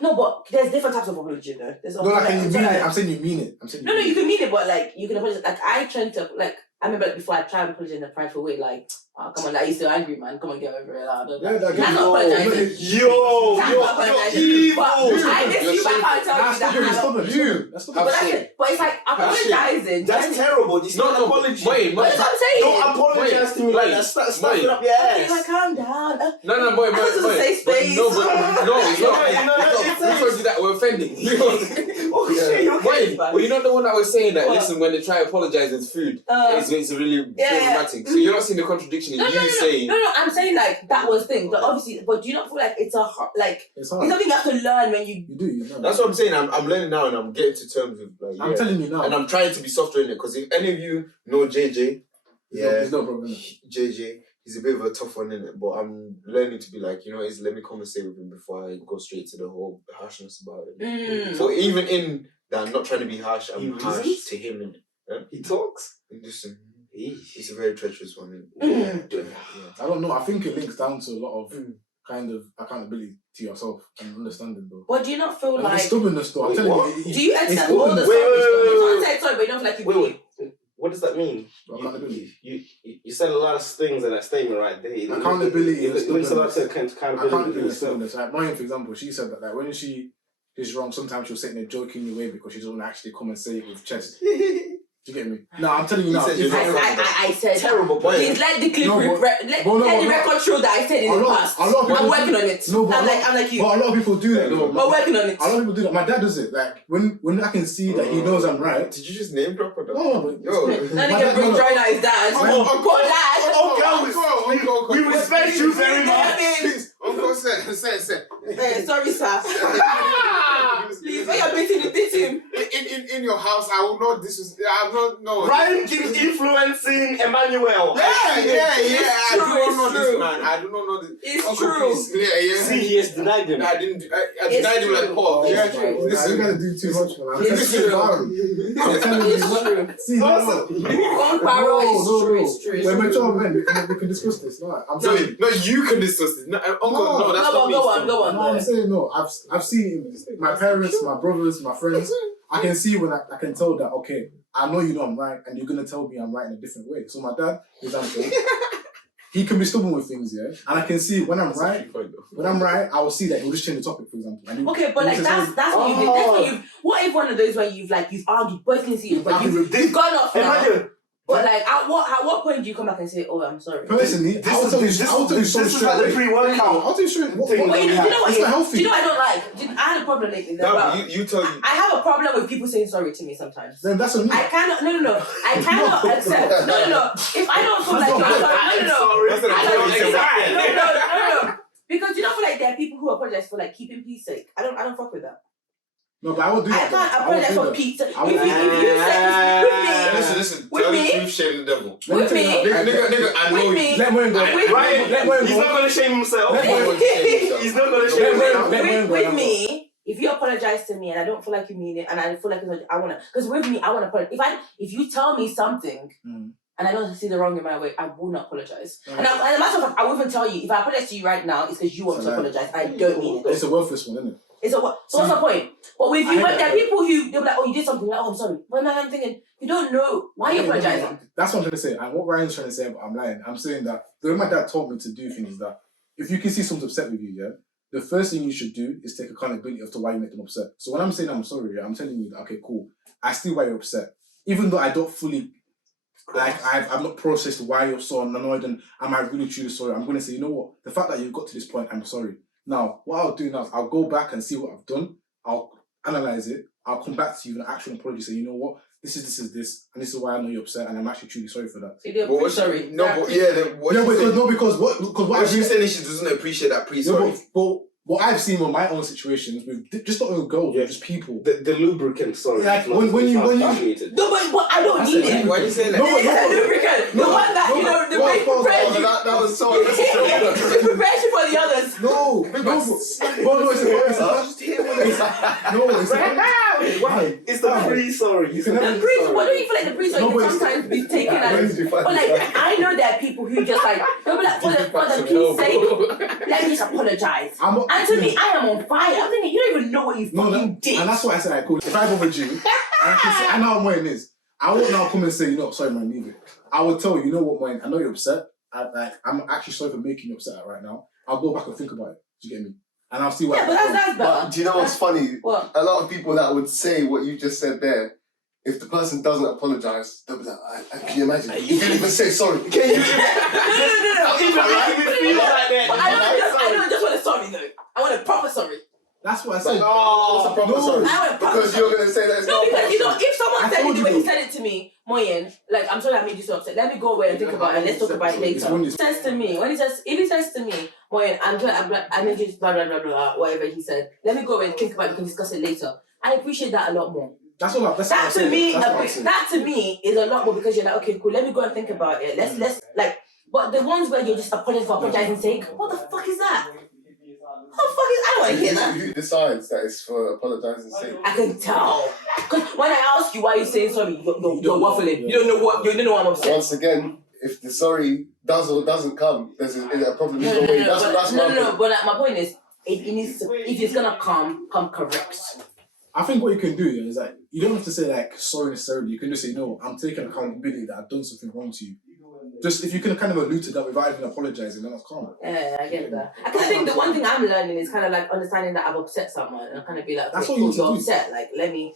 No, but there's different types of apology though. There's No, like, you mean it. I'm saying you mean it. No, you can mean it, but like you can apologize. Like I tend to like. I remember like, before I tried to apologize in a prideful way, like, oh, come on, like, you're still angry, man. Come on, get over it. Yeah, That's not apologizing. Yo, That's you're not apologizing. evil. But I miss you, but I can't tell you That's that. stupid. I don't- That's stupid. But it's like apologizing. That's terrible. It's not an apology. Wait, That's what I'm saying. Don't apologize to me like that. Stuff it up your Okay, like, ass. calm down. No, boy, I thought it was a safe space. No, it's not. it's We told you that we're offending. Oh shit, you're okay. Wait, well, you're not the one that was saying that. Listen, when they try to apologize with food, it's really problematic. So you're not seeing the contradiction in you saying. No, I'm saying like that was thing, but obviously, but do you not feel like it's a like It's it's hard. something you have to learn when you. You do, you know. That's what I'm saying. I'm learning now, and I'm getting to terms with like. I'm telling you now. And I'm trying to be softer in it because if any of you know JJ, There's no problem. JJ, he's a bit of a tough one in it, but I'm learning to be like, you know, let me conversate with him before I go straight to the whole harshness about it. So even in that, I'm not trying to be harsh. I'm harsh to him. He talks. Listen, he's a very treacherous one. I don't know. I think it links down to a lot of kind of accountability to yourself and understanding, though. But do you not feel And like? the stubbornness, though. I'm telling you. Do you understand all the stubbornness. stuff? Wait. Sorry, but you don't feel like you believe. What does that mean? Accountability. You said a lot of things in that statement right there. Accountability It is links a lot to stubbornness. accountability. Accountability is stubbornness. Like Marion, for example, she said that like when she is wrong, sometimes she'll sit in a joking way because she doesn't want to actually come and say it with chest. Do you get me? No, I'm telling you now. He said you're I said Terrible boy. please let the clip No, but- let the record show that I said in the past. a lot of people I'm working on it. No, but I'm like you. But a lot of people do that, though. We're working on it. A lot of people do that. My dad does it. Like when I can see that he knows I'm right. Did you just name drop or not? No, but Yo. Now they can bring joy out his dad. Poor dad. We respect you very much. Please, Uncle, say. Sorry, sir. Please, when you're beating him, beat him. In in your house, I will not I'm not no. Ryan keeps influencing Emmanuel. Yeah. I do not know true. this man. I do not know this. It's Uncle, true. please. Yeah. See, he has denied him. I didn't. I It's denied him like true. Paul. It's Yeah. true. Nah, you gotta do too much, man. I'm It's telling you, true. I'm telling you, It's true. see, no. Going viral is true. It's true. It's We're true. mature men. We can discuss this. No, I'm No, saying. no, you can discuss this. No, Uncle, no, that's not me. Go on. No, I'm saying no. I've seen my parents, my brothers, my friends. I can see when I can tell that. Okay, I know you know I'm right, and you're gonna tell me I'm right in a different way. So my dad, for example, he can be stubborn with things, yeah, and I can see when I'm right. When I'm right, I will see that he'll just change the topic, for example. And Okay, but like that's what you did. That's what you. What if one of those where you've argued both can see it, but you've gone off now. Emmanuel, But like at what point do you come back and say, oh, I'm sorry? personally, I'll tell you so this is like the straight. pre-workout. I'll tell you straight. But you know what? It's not healthy. Do you know what I don't like? I had a problem lately. No, Well, you tell you. I have a problem with people saying sorry to me sometimes. Then that's on you. I cannot. No. I cannot accept. No. If I don't feel like you're sorry, no. That's what I I'm don't saying. accept. No. Because you don't feel like there are people who apologize for like keeping peace sake. I don't fuck with that. No, but I will do I that. can't apologize for peace. If I you will- said with me, Listen. With Tell the me? truth, shame the devil. with me, Nigga, I know with you. me, Let Moen go. with Ryan, Let Moen he's go. not gonna shame himself. Let Moen go. He's not gonna shame Let Moen himself. go. Let Moen go. with me. If you apologize to me and I don't feel like you mean it, and I feel like I wanna, because with me I wanna apologize. If you tell me something. And I don't see the wrong in my way, I will not apologize. And as a matter of fact, I will even tell you, if I apologize to you right now, it's because you want to apologize. I don't mean it. It's a worthless one, isn't it? So what's the point? But with you, when there are people who they'll be like, oh, you did something, like, oh, I'm sorry. But I'm thinking, you don't know why are you apologizing. That's what I'm trying to say. And what Ryan's trying to say, but I'm lying. I'm saying that the way my dad told me to do things is that if you can see someone's upset with you, yeah, the first thing you should do is take accountability of to why you make them upset. So when I'm saying I'm sorry, yeah, I'm telling you that okay, cool. I see why you're upset, even though I don't fully. Like I've not processed why you're so annoyed and am I really truly sorry? I'm gonna say, you know what? The fact that you've got to this point, I'm sorry. Now, what I'll do now is I'll go back and see what I've done. I'll analyze it. I'll come back to you with an actual apology. Say, you know what? This, and this is why I know you're upset, and I'm actually truly sorry for that. So you're sorry. No, but yeah, Because what what she's saying is she doesn't appreciate that pre-sorry. But what I've seen with my own situations with just not even girls, Yeah. just people. The lubricant, sorry. Like, when you- appreciated. No, but I don't need it. Why are you saying that? No, Lubricant. The one that, you know, the break prepares you. That was so unnecessary. It prepares you for the others. No, why? It's the pre-sorry. You can never- The priest, what do you feel like the priest No, can but it's- sometimes be taken Where as... did you find But like, that? I know there are people who just like, they'll be like, for the peace sake, let me just apologize. And to me, I am on fire. I'm thinking, you don't even know what you fucking did. And that's why I said, like, cool. If I bothered you, and I can say, I know what mine is. I won't now come and say, you know, sorry, man, leave it. I will tell you, you know what, mine. I know you're upset. I'm actually sorry for making you upset right now. I'll go back and think about it. Do you get me? And I'll see what. Yeah, but that's But better. do you know what's funny? What? A lot of people that would say what you just said there, if the person doesn't apologise, they'll be like, can you imagine? You didn't even say sorry. Can you? No. Even feel like that. But I don't just want a sorry though. I want a proper sorry. That's what I said. What's the problem? No. Sorry. I want a proper Because you're going to say that it's No, not because you know, proper. if someone I said it told the you way he though. said it to me, Moyen, like, I'm sorry I made you so upset. Let me go away and think about it and let's talk about it It's later. when He says to me, if he says to me, Moyen, I made you blah, blah, blah, blah, whatever he said, let me go away and think about it, we can discuss it later. I appreciate that a lot more. That's all. That's That what to I'm me, saying. That's what I'm saying. that to me is a lot more because you're like, okay, cool, let me go and think about it. Let's like, but the ones where you're just apologizing for apologizing sake, what the fuck is that? What the fuck is? I don't want to hear that. Who decides that it's for apologising's sake? I can tell. Because when I ask you why you're saying sorry, you're waffling. Yeah. You don't know what I'm upset. Once again, if the sorry does or doesn't come, there's a problem either No, way. That's my point. but my point is, it needs to, if it's gonna come correct. I think what you can do is like you don't have to say like sorry necessarily. You can just say no. I'm taking accountability that I've done something wrong to you. Just if you can kind of allude to that without even apologizing, then that's calm. Yeah, I get that. I think the one thing I'm learning is kind of like understanding that I've upset someone and kind of be like, okay, That's all cool, you need to you're do. upset. Like, let me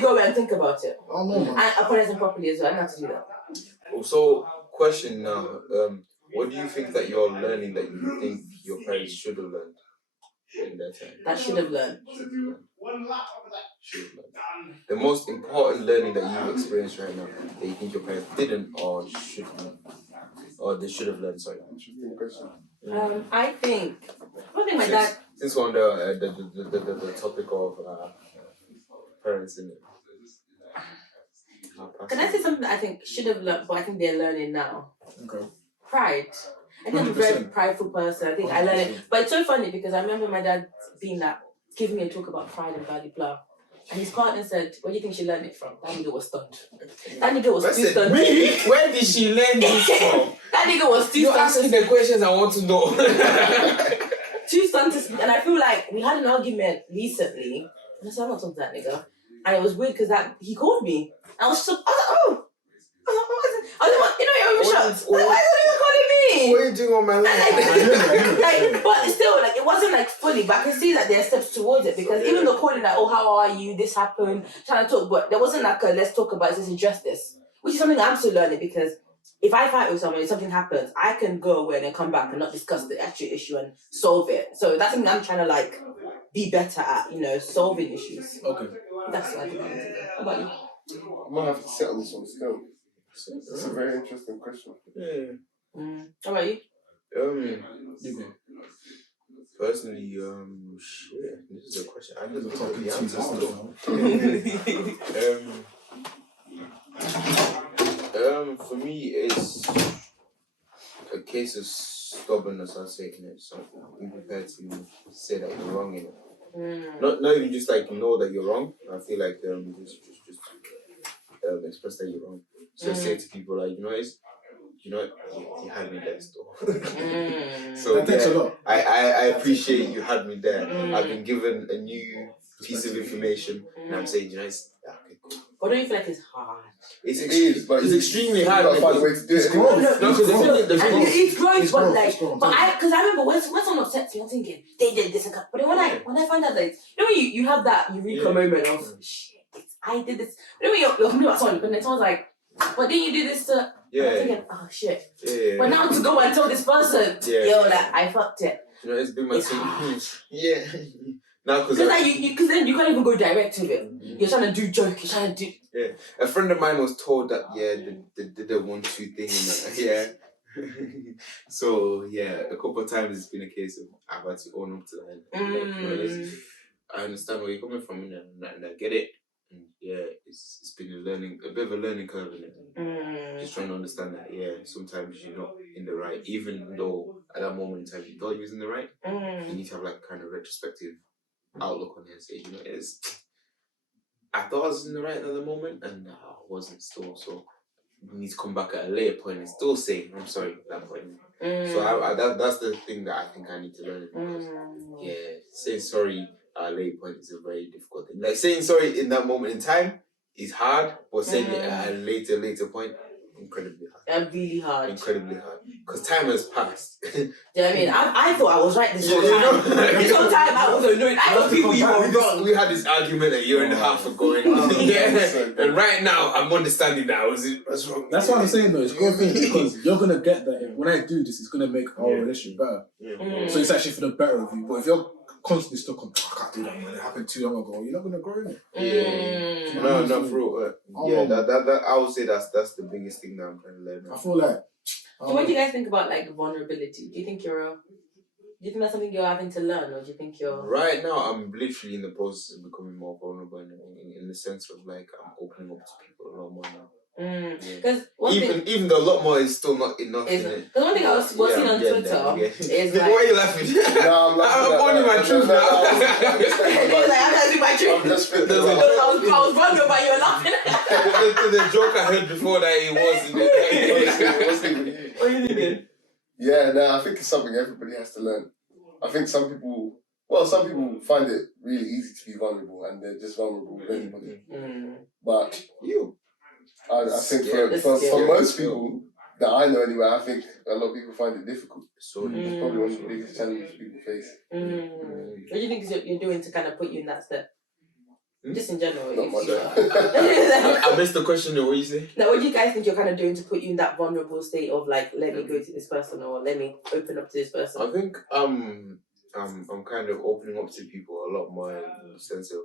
go away and think about it. Oh no, man. And apologizing properly as well. I know how to do that. So, question now. What do you think that you're learning that you think your parents should have learned in their time? That should have learned. Should have learned. The most important learning that you've experienced right now that you think your parents didn't or should have, or they should have learned. Sorry. I think my dad. Since we're on the topic of parents, innit? Can I say something that I think should have learned, but I think they're learning now? Okay. Pride. I think I'm a very 100%. prideful person. I think I learned it. 100%. But it's so funny because I remember my dad being that, giving me a talk about pride and blah, blah, blah. And his partner said, where do you think she learned it from? That nigga was stunned. That nigga was too stunned. Where did she learn this from? That nigga was too You're stunned. asking the questions I want to know. Too stunned to speak. And I feel like we had an argument recently. And I said, I'm not talking to that nigga. And it was weird because he called me. I was like, oh. I was like, you know, you're shocked. Why is he calling me? What are you doing on my line? Like, but still, like, it wasn't like fully, but I can see that there are steps towards it because even though calling like, oh, how are you? This happened, trying to talk, but there wasn't like a let's talk about it, let's address this, which is something I'm still learning because if I fight with someone, if something happens, I can go away and then come back and not discuss the actual issue and solve it. So that's something I'm trying to like be better at, you know, solving issues. Okay. That's what I think I need to do. How about you? I might have to sit on this one still. It's a very interesting question. Yeah. How about you? You go. Personally, shit, this is a question. I never Talking the too answer much. For me, it's a case of stubbornness. I'd say, in it. So be prepared to say that you're wrong in it. Not even just like know that you're wrong. I feel like just express that you're wrong. So say to people like, you had me there still. So That takes a lot. I appreciate you had me there. I've been given a new piece of information, and I'm saying, okay, cool. But don't you feel like it's hard? It's You extremely hard. gotta find a way to do it. Anyway. No, because It's growth, but like, It's growth. but because I remember when someone upsets me, I'm thinking they did this, but then when I find out that, when you have that eureka moment of shit, I did this. When you're complaining about someone, but then someone's like, but didn't you do this to? Yeah. I'm thinking, oh shit. Yeah. But now to go and tell this person, like I fucked it. It's been my thing. Yeah. Now, because then you can't even go direct to it. You're trying to do joke. You're trying to do. Yeah. A friend of mine was told that they did the 1-2 thing. Yeah. So a couple of times it's been a case of I've had to own up to that. I understand where you're coming from and I get it. And it's been a bit of a learning curve in it. Just trying to understand that sometimes you're not in the right, even though at that moment in time you thought you was in the right. You need to have like kind of retrospective outlook on it and say, I thought I was in the right at the moment and I wasn't still. So you need to come back at a later point and still say I'm sorry at that point. So that's the thing that I think I need to learn because saying sorry at a later point is a very difficult thing. Like saying sorry in that moment in time is hard, but saying it at a later point, incredibly hard. Really hard. Incredibly hard. Because time has passed. Do you know what I mean? I thought I was right this whole time. This whole time I was annoyed. I thought people you were wrong. We had this argument a year and a half ago. And right now I'm understanding that I was wrong. That's what I'm saying though. It's a good thing because you're gonna get that. When I do this, it's gonna make our relationship better. So it's actually for the better of you. But if you're constantly stuck on, I can't do that, man. It happened too long ago. You're not gonna grow in it. No, not for real. That I would say that's the biggest thing that I'm trying to learn. I feel like. So what do you guys think about like vulnerability? Do you think that's something you're having to learn, or do you think you're? Right now, I'm literally in the process of becoming more vulnerable in the sense of like I'm opening up to people a lot more now. Because even though a lot more is still not enough. Because one thing I was seeing on Twitter is like, why are you laughing? No, I'm owning my truth now. I'm trying to do my truth. I'm just spitting I was vulnerable, but you were laughing. The joke I heard before that it wasn't. What are you thinking? Yeah, I think it's something everybody has to learn. I think some people find it really easy to be vulnerable and they're just vulnerable with anybody. But I think for most people that I know anyway, I think a lot of people find it difficult. So it's probably one of the biggest challenges people face. What do you think you're doing to kind of put you in that step? Just in general. Not much. I missed the question though, what you say? Now, what do you guys think you're kind of doing to put you in that vulnerable state of like, let me go to this person or let me open up to this person? I think I'm kind of opening up to people a lot more in the sense of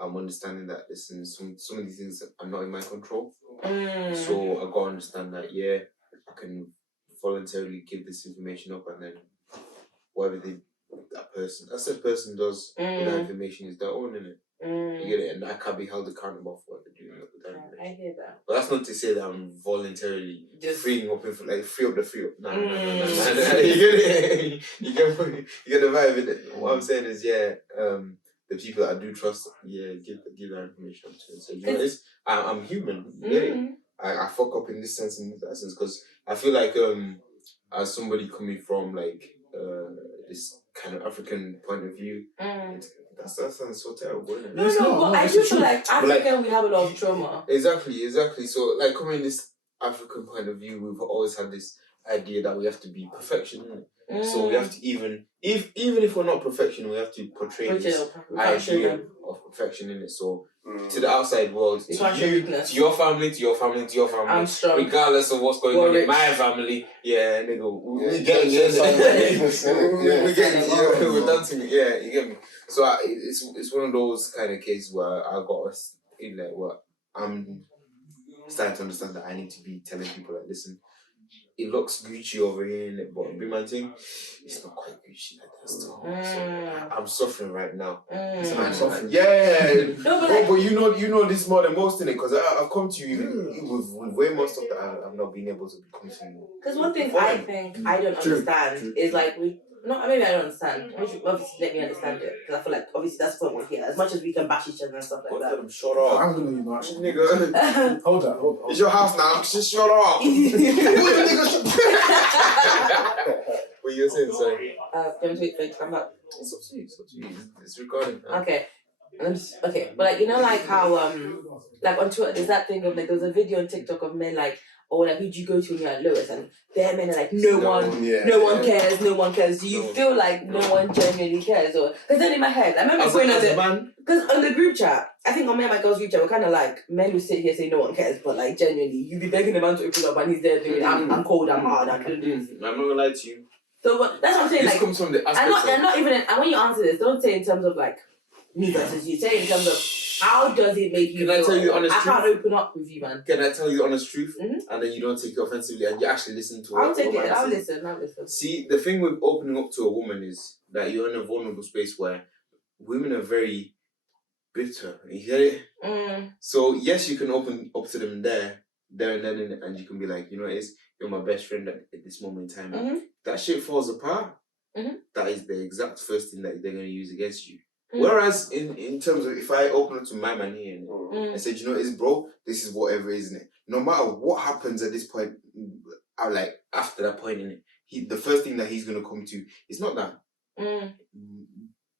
I'm understanding that listen, some of these things are not in my control. So I gotta understand that I can voluntarily give this information up and then whatever that person. That said person does with that information is their own, innit? You get it? And I can't be held accountable for what they're doing with that information. I hear that. But that's not to say that I'm voluntarily Just freeing up free up the free up. No. You get it? You get the vibe in it. What I'm saying is, the people that I do trust, give that information to. So you know, I'm human. You get it? I fuck up in this sense and that sense because I feel like as somebody coming from like this kind of African point of view, that sounds so terrible, isn't it? No, but I do feel like African, we have a lot of trauma. Exactly. So like coming in this African point of view, we've always had this idea that we have to be perfection, innit? So we have to even if we're not perfection, we have to portray this idea of perfection in it. So to the outside world, to your family, I'm strong. regardless of what's going on in my family, nigga, we getting it. We getting it. We're dancing it. Yeah, you get me. So it's one of those kind of cases where I got us in there where I'm starting to understand that I need to be telling people that listen, it looks Gucci over here, innit? But be my thing, it's not quite Gucci like that still. So I'm suffering right now. I'm suffering. Yeah. But you know this more than most, innit? Because I've come to you with way more stuff that I've not been able to come to you. Because one thing I think I don't understand is like maybe I don't understand. Obviously, let me understand it because I feel like obviously that's what we're here. As much as we can bash each other and stuff like that. Shut up. I'm gonna be much. Nigga. Hold on. It's your house now. Just shut up. What you saying, sorry? Let me wait for come back. It's up to you. It's recording. Okay. Okay, but like like how like on Twitter there's that thing of like there was a video on TikTok of men like like who'd you go to when you're at lowest, and their men are like no one cares. Do you feel like no one genuinely cares, or because then in my head I remember going on because on the group chat I think on me and my girls group chat we're kind of like men who sit here say no one cares, but like genuinely you be begging the man to open up and he's there doing I'm cold, I'm hard, I couldn't do this. I'm not gonna lie to you. So that's what I'm saying. This like comes from the aspect and not even and when you answer this, don't say in terms of like me versus you. Say in terms of how does it make you feel? Can I tell you the honest truth? I can't open up with you, man. Can I tell you the honest truth? And then you don't take it offensively and you actually listen to I'll take it. I'll listen. See, the thing with opening up to a woman is that you're in a vulnerable space where women are very bitter. You get it? So yes, you can open up to them there and then, and you can be like, you know, you're my best friend at this moment in time. That shit falls apart. That is the exact first thing that they're going to use against you. Whereas in terms of if I open up to my man here and said, you know, bro, this is whatever, isn't it? No matter what happens at this point, I like after that point in it, the first thing that he's gonna come to is not that.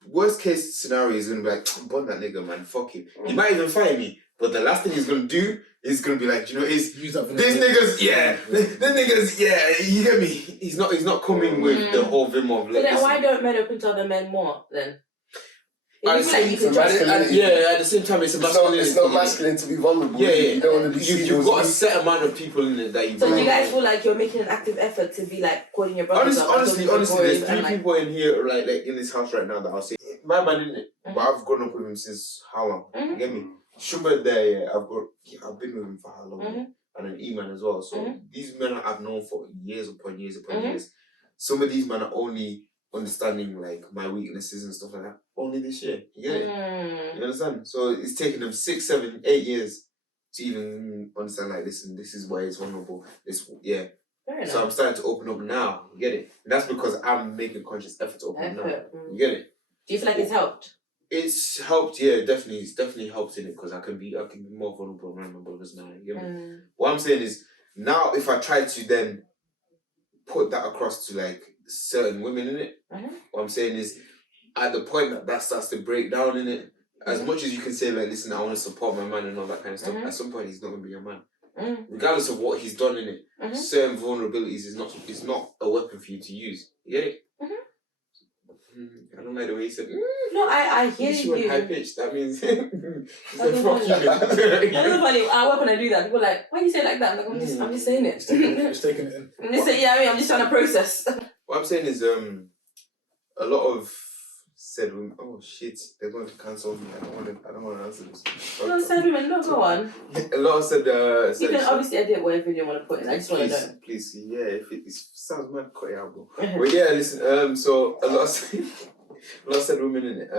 Worst case scenario is gonna be like, burn that nigga, man, fuck him. He might even fire me, but the last thing he's gonna do is gonna be like, you know, this niggas, you get me? He's not coming with the whole vim of. So then why don't men open to other men more then? At the same time, it's not masculine to be vulnerable. Yeah. You don't want to be you've got a set amount of people in it that you. So do you guys feel like you're making an active effort to be like calling your brothers up? Honestly, there's 3 people in here, like in this house right now that I'll say, my man in it, but I've grown up with him since how long? You get me? Shumba there, I've been with him for how long? And then E-Man as well. So these men I've known for years upon years. Some of these men are only understanding like my weaknesses and stuff like that only this year. You get it? You understand? So it's taken them 6, 7, 8 years to even understand like listen, this is why it's vulnerable. So I'm starting to open up now. You get it? And that's because I'm making conscious effort to open up now. You get it? Do you feel like it's helped? It's helped, yeah, definitely. It's definitely helped in it because I can be more vulnerable around my brothers now. You get me? What I'm saying is now if I try to then put that across to like certain women in it, what I'm saying is at the point that starts to break down in it, as much as you can say like listen, I want to support my man and all that kind of stuff, at some point he's not going to be your man. Regardless of what he's done in it, certain vulnerabilities is not a weapon for you to use. You get it? I don't like the way you said no, I hear you. High pitch, that means That's funny. I work when I do that. People are like, why do you say it like that? I'm like, I'm just saying it. Just taking it in. I'm just saying, I'm just trying to process. What I'm saying is a lot of said women, oh shit, they're going to cancel me. I don't want to answer this. No, said women, no, go on. A lot of said you can obviously edit whatever you want to put in. I just want to know. Please, yeah, if it sounds mad, cut it out, bro. But yeah, listen, so a lot of lot said women in it.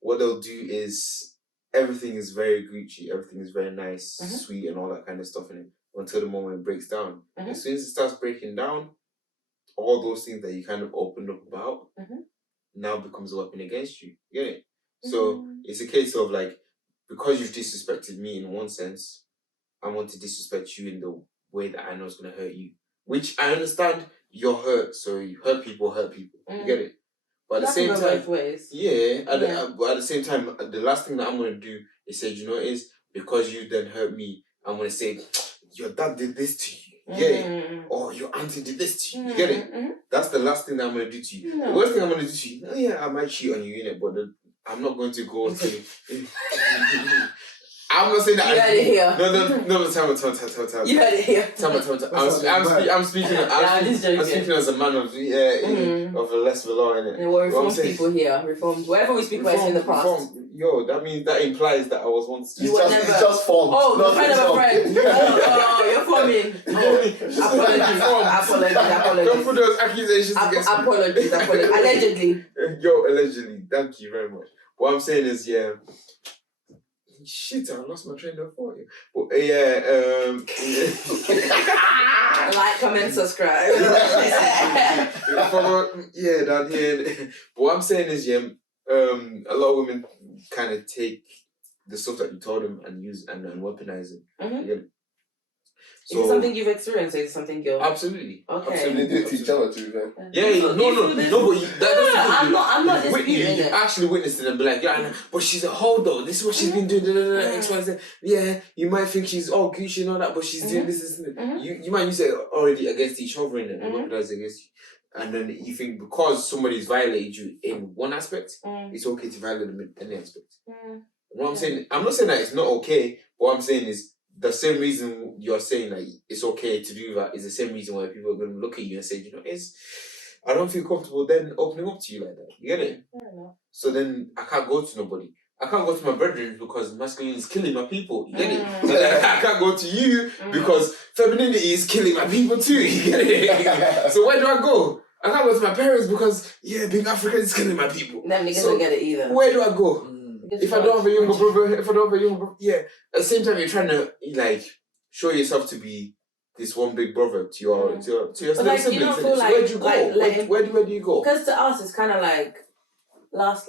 What they'll do is everything is very Gucci, everything is very nice, sweet, and all that kind of stuff in it until the moment it breaks down. As soon as it starts breaking down, all those things that you kind of opened up about now becomes a weapon against you. You get it? So it's a case of like, because you've disrespected me in one sense, I want to disrespect you in the way that I know is going to hurt you. Which I understand you're hurt, so you hurt people. You get it? But at the same time, both ways. But at the same time, the last thing that I'm going to do is say, you know, is because you then hurt me, I'm going to say, your dad did this to you. You get it? Or your auntie did this to you. You get it? That's the last thing that I'm going to do to you. The worst thing I'm going to do to you, I might cheat on you, innit? But I'm not going to go to... I'm not saying that. You heard it here. No, tell me. You heard it here. Tell me. I'm speaking as a man of a less law, innit? And we're reformed people here. Reformed. Whatever we speak about is in the past. Yo, that means that implies that I was once. It's just formed. Oh, the friend of a friend. You're forming. Apologies. Don't put those accusations against me. Apologies. Allegedly. Yo, allegedly. Thank you very much. What I'm saying is, shit, I lost my train of thought. But like, comment, subscribe. But what I'm saying is, a lot of women kind of take the stuff that you told them and use and weaponize it. So, is it something you've experienced, or is it something you're... Absolutely. Okay. Absolutely. They do it to each other too, man. I'm not disputing it. You actually witnessed it and be like, but she's a hoe though. This is what she's been doing. X, Y, Z. Yeah, you might think she's all Gucci and all that, but she's doing this. You might use it already against each other and weaponize against you. And then you think because somebody's violated you in one aspect, it's okay to violate them in any aspect. What I'm saying, I'm not saying that it's not okay. What I'm saying is, the same reason you're saying like it's okay to do that is the same reason why people are going to look at you and say, you know, I don't feel comfortable then opening up to you like that. You get it? So then I can't go to nobody. I can't go to my brethren because masculinity is killing my people. You get it? So then I can't go to you because femininity is killing my people too. You get it? So where do I go? I can't go to my parents because being African is killing my people. Them niggas don't get it either. Where do I go? If I don't have a younger brother, at the same time you're trying to like show yourself to be this one big brother to your siblings. Like, you don't feel like, where do you go? Where do you go? Because to us it's kind of like last,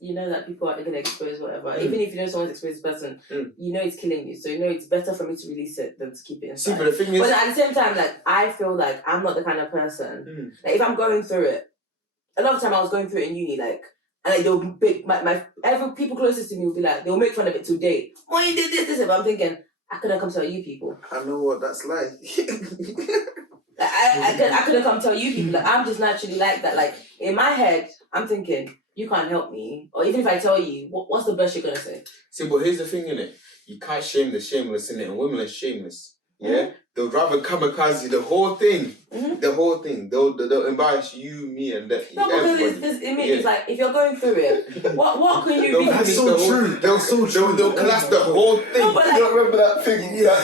you know that people are gonna expose whatever. Even if you know someone's exposed person, you know it's killing you. So you know it's better for me to release it than to keep it inside. See, but the thing is, but at the same time, like I feel like I'm not the kind of person. Like if I'm going through it, a lot of time I was going through it in uni, like. And like they'll be every people closest to me will be like, they'll make fun of it today. Oh, you did this, but I'm thinking, I couldn't come tell you people. I know what that's like. I couldn't come tell you people. Like I'm just naturally like that. Like in my head, I'm thinking, you can't help me. Or even if I tell you, what's the best you're gonna say? See, but here's the thing, innit? You can't shame the shameless, innit? And women are shameless. Yeah? They'll rather kamikaze the whole thing. The whole thing. They'll embarrass you, me, and that. No, because it's like if you're going through it, what can you do? That's so true. They'll class the whole thing. No, but like, You don't remember that thing? That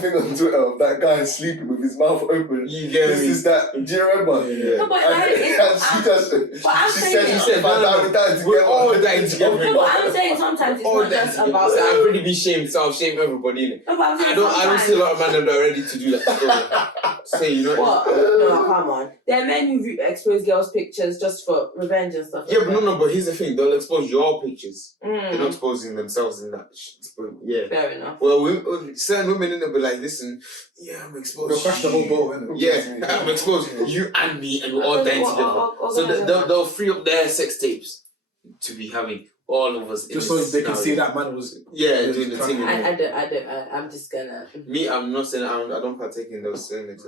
thing on Twitter of that guy sleeping with his mouth open. You get me? Is that? Do you remember? Yeah. No, but like, she said, we're all dying together. No, but I'm saying sometimes it's not just about. I'd really be shamed, so I'll shame everybody, innit? No, but I'm saying I don't see a lot of men that are ready to do that. Say, you know. What? No, come on. There are men who expose girls' pictures just for revenge and stuff. Yeah, but here's the thing. They'll expose your pictures. They're not exposing themselves in that shit. Fair enough. Well, certain women in there be like, listen, I'm exposed. They'll crash the whole boat, innit? Yeah, I'm exposed. You and me, and we're all dying together. So they'll free up their sex tapes to be having all of us. Just so they can see that man was. Yeah, doing the thing. I don't. I'm just gonna. Me, I'm not saying I don't partake in those things.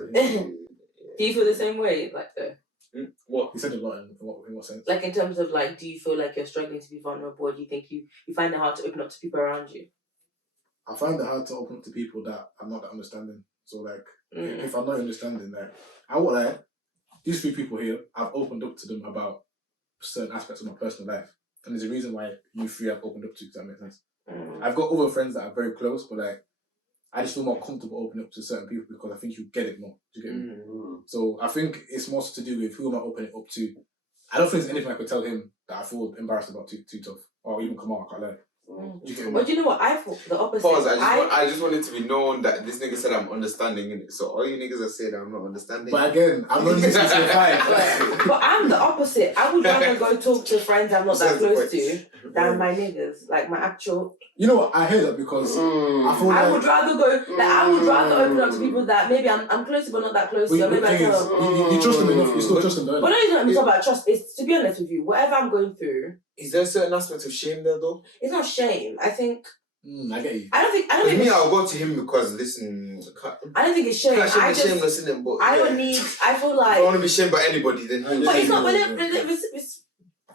Do you feel the same way, like though? What? He said a lot in what sense? Like in terms of like, do you feel like you're struggling to be vulnerable? Or do you think you find it hard to open up to people around you? I find it hard to open up to people that I'm not that understanding. So like, if I'm not understanding, like, I would like these three people here. I've opened up to them about certain aspects of my personal life, and there's a reason why you three have opened up to. Does that make sense? I've got other friends that are very close, but like, I just feel more comfortable opening up to certain people because I think you get it more. Do you get me? So I think it's more to do with who am I opening up to, I don't think there's anything I could tell him that I feel embarrassed about too tough, or even come out. I can't lie. You get me? But do you know what? I thought the opposite. Pause. I just want it to be known that this nigga said I'm understanding in it. So all you niggas are saying that I'm not understanding. But again, I'm not listening to the But I'm the opposite. I would rather go talk to friends I'm not that close to than my niggas, like my actual. You know what? I hear that because I feel I would rather go. Like, I would rather open up to people that maybe I'm close to, but not that close to. But Maybe the I thing is, tell. you trust them enough. You still trust them, don't But you? don't even let me talk about trust. It's, to be honest with you, whatever I'm going through, Is there a certain aspect of shame there though? it's not shame. I think. I get you. I don't think. With me, I'll go to him because listen. I don't think it's shame. I should I be just. shameless in it, but I don't need. I feel If like. I want to be shamed by anybody, then But it's not. But it's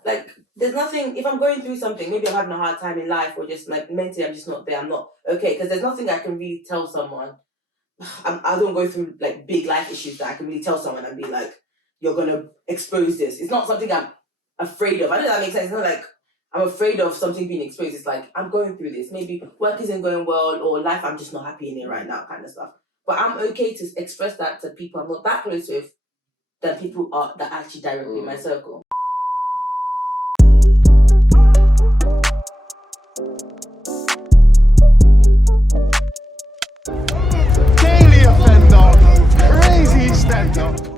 like there's nothing. If I'm going through something, maybe I'm having a hard time in life, or just like mentally, I'm just not there. I'm not okay because there's nothing I can really tell someone. I don't go through like big life issues that I can really tell someone and be like, "You're gonna expose this." It's not something I'm afraid of. I don't know if that makes sense. It's not like I'm afraid of something being exposed. It's like I'm going through this. Maybe work isn't going well, or life I'm just not happy in it right now, kind of stuff. But I'm okay to express that to people I'm not that close with, than people are that actually directly in my circle. Daily offender, crazy stand up.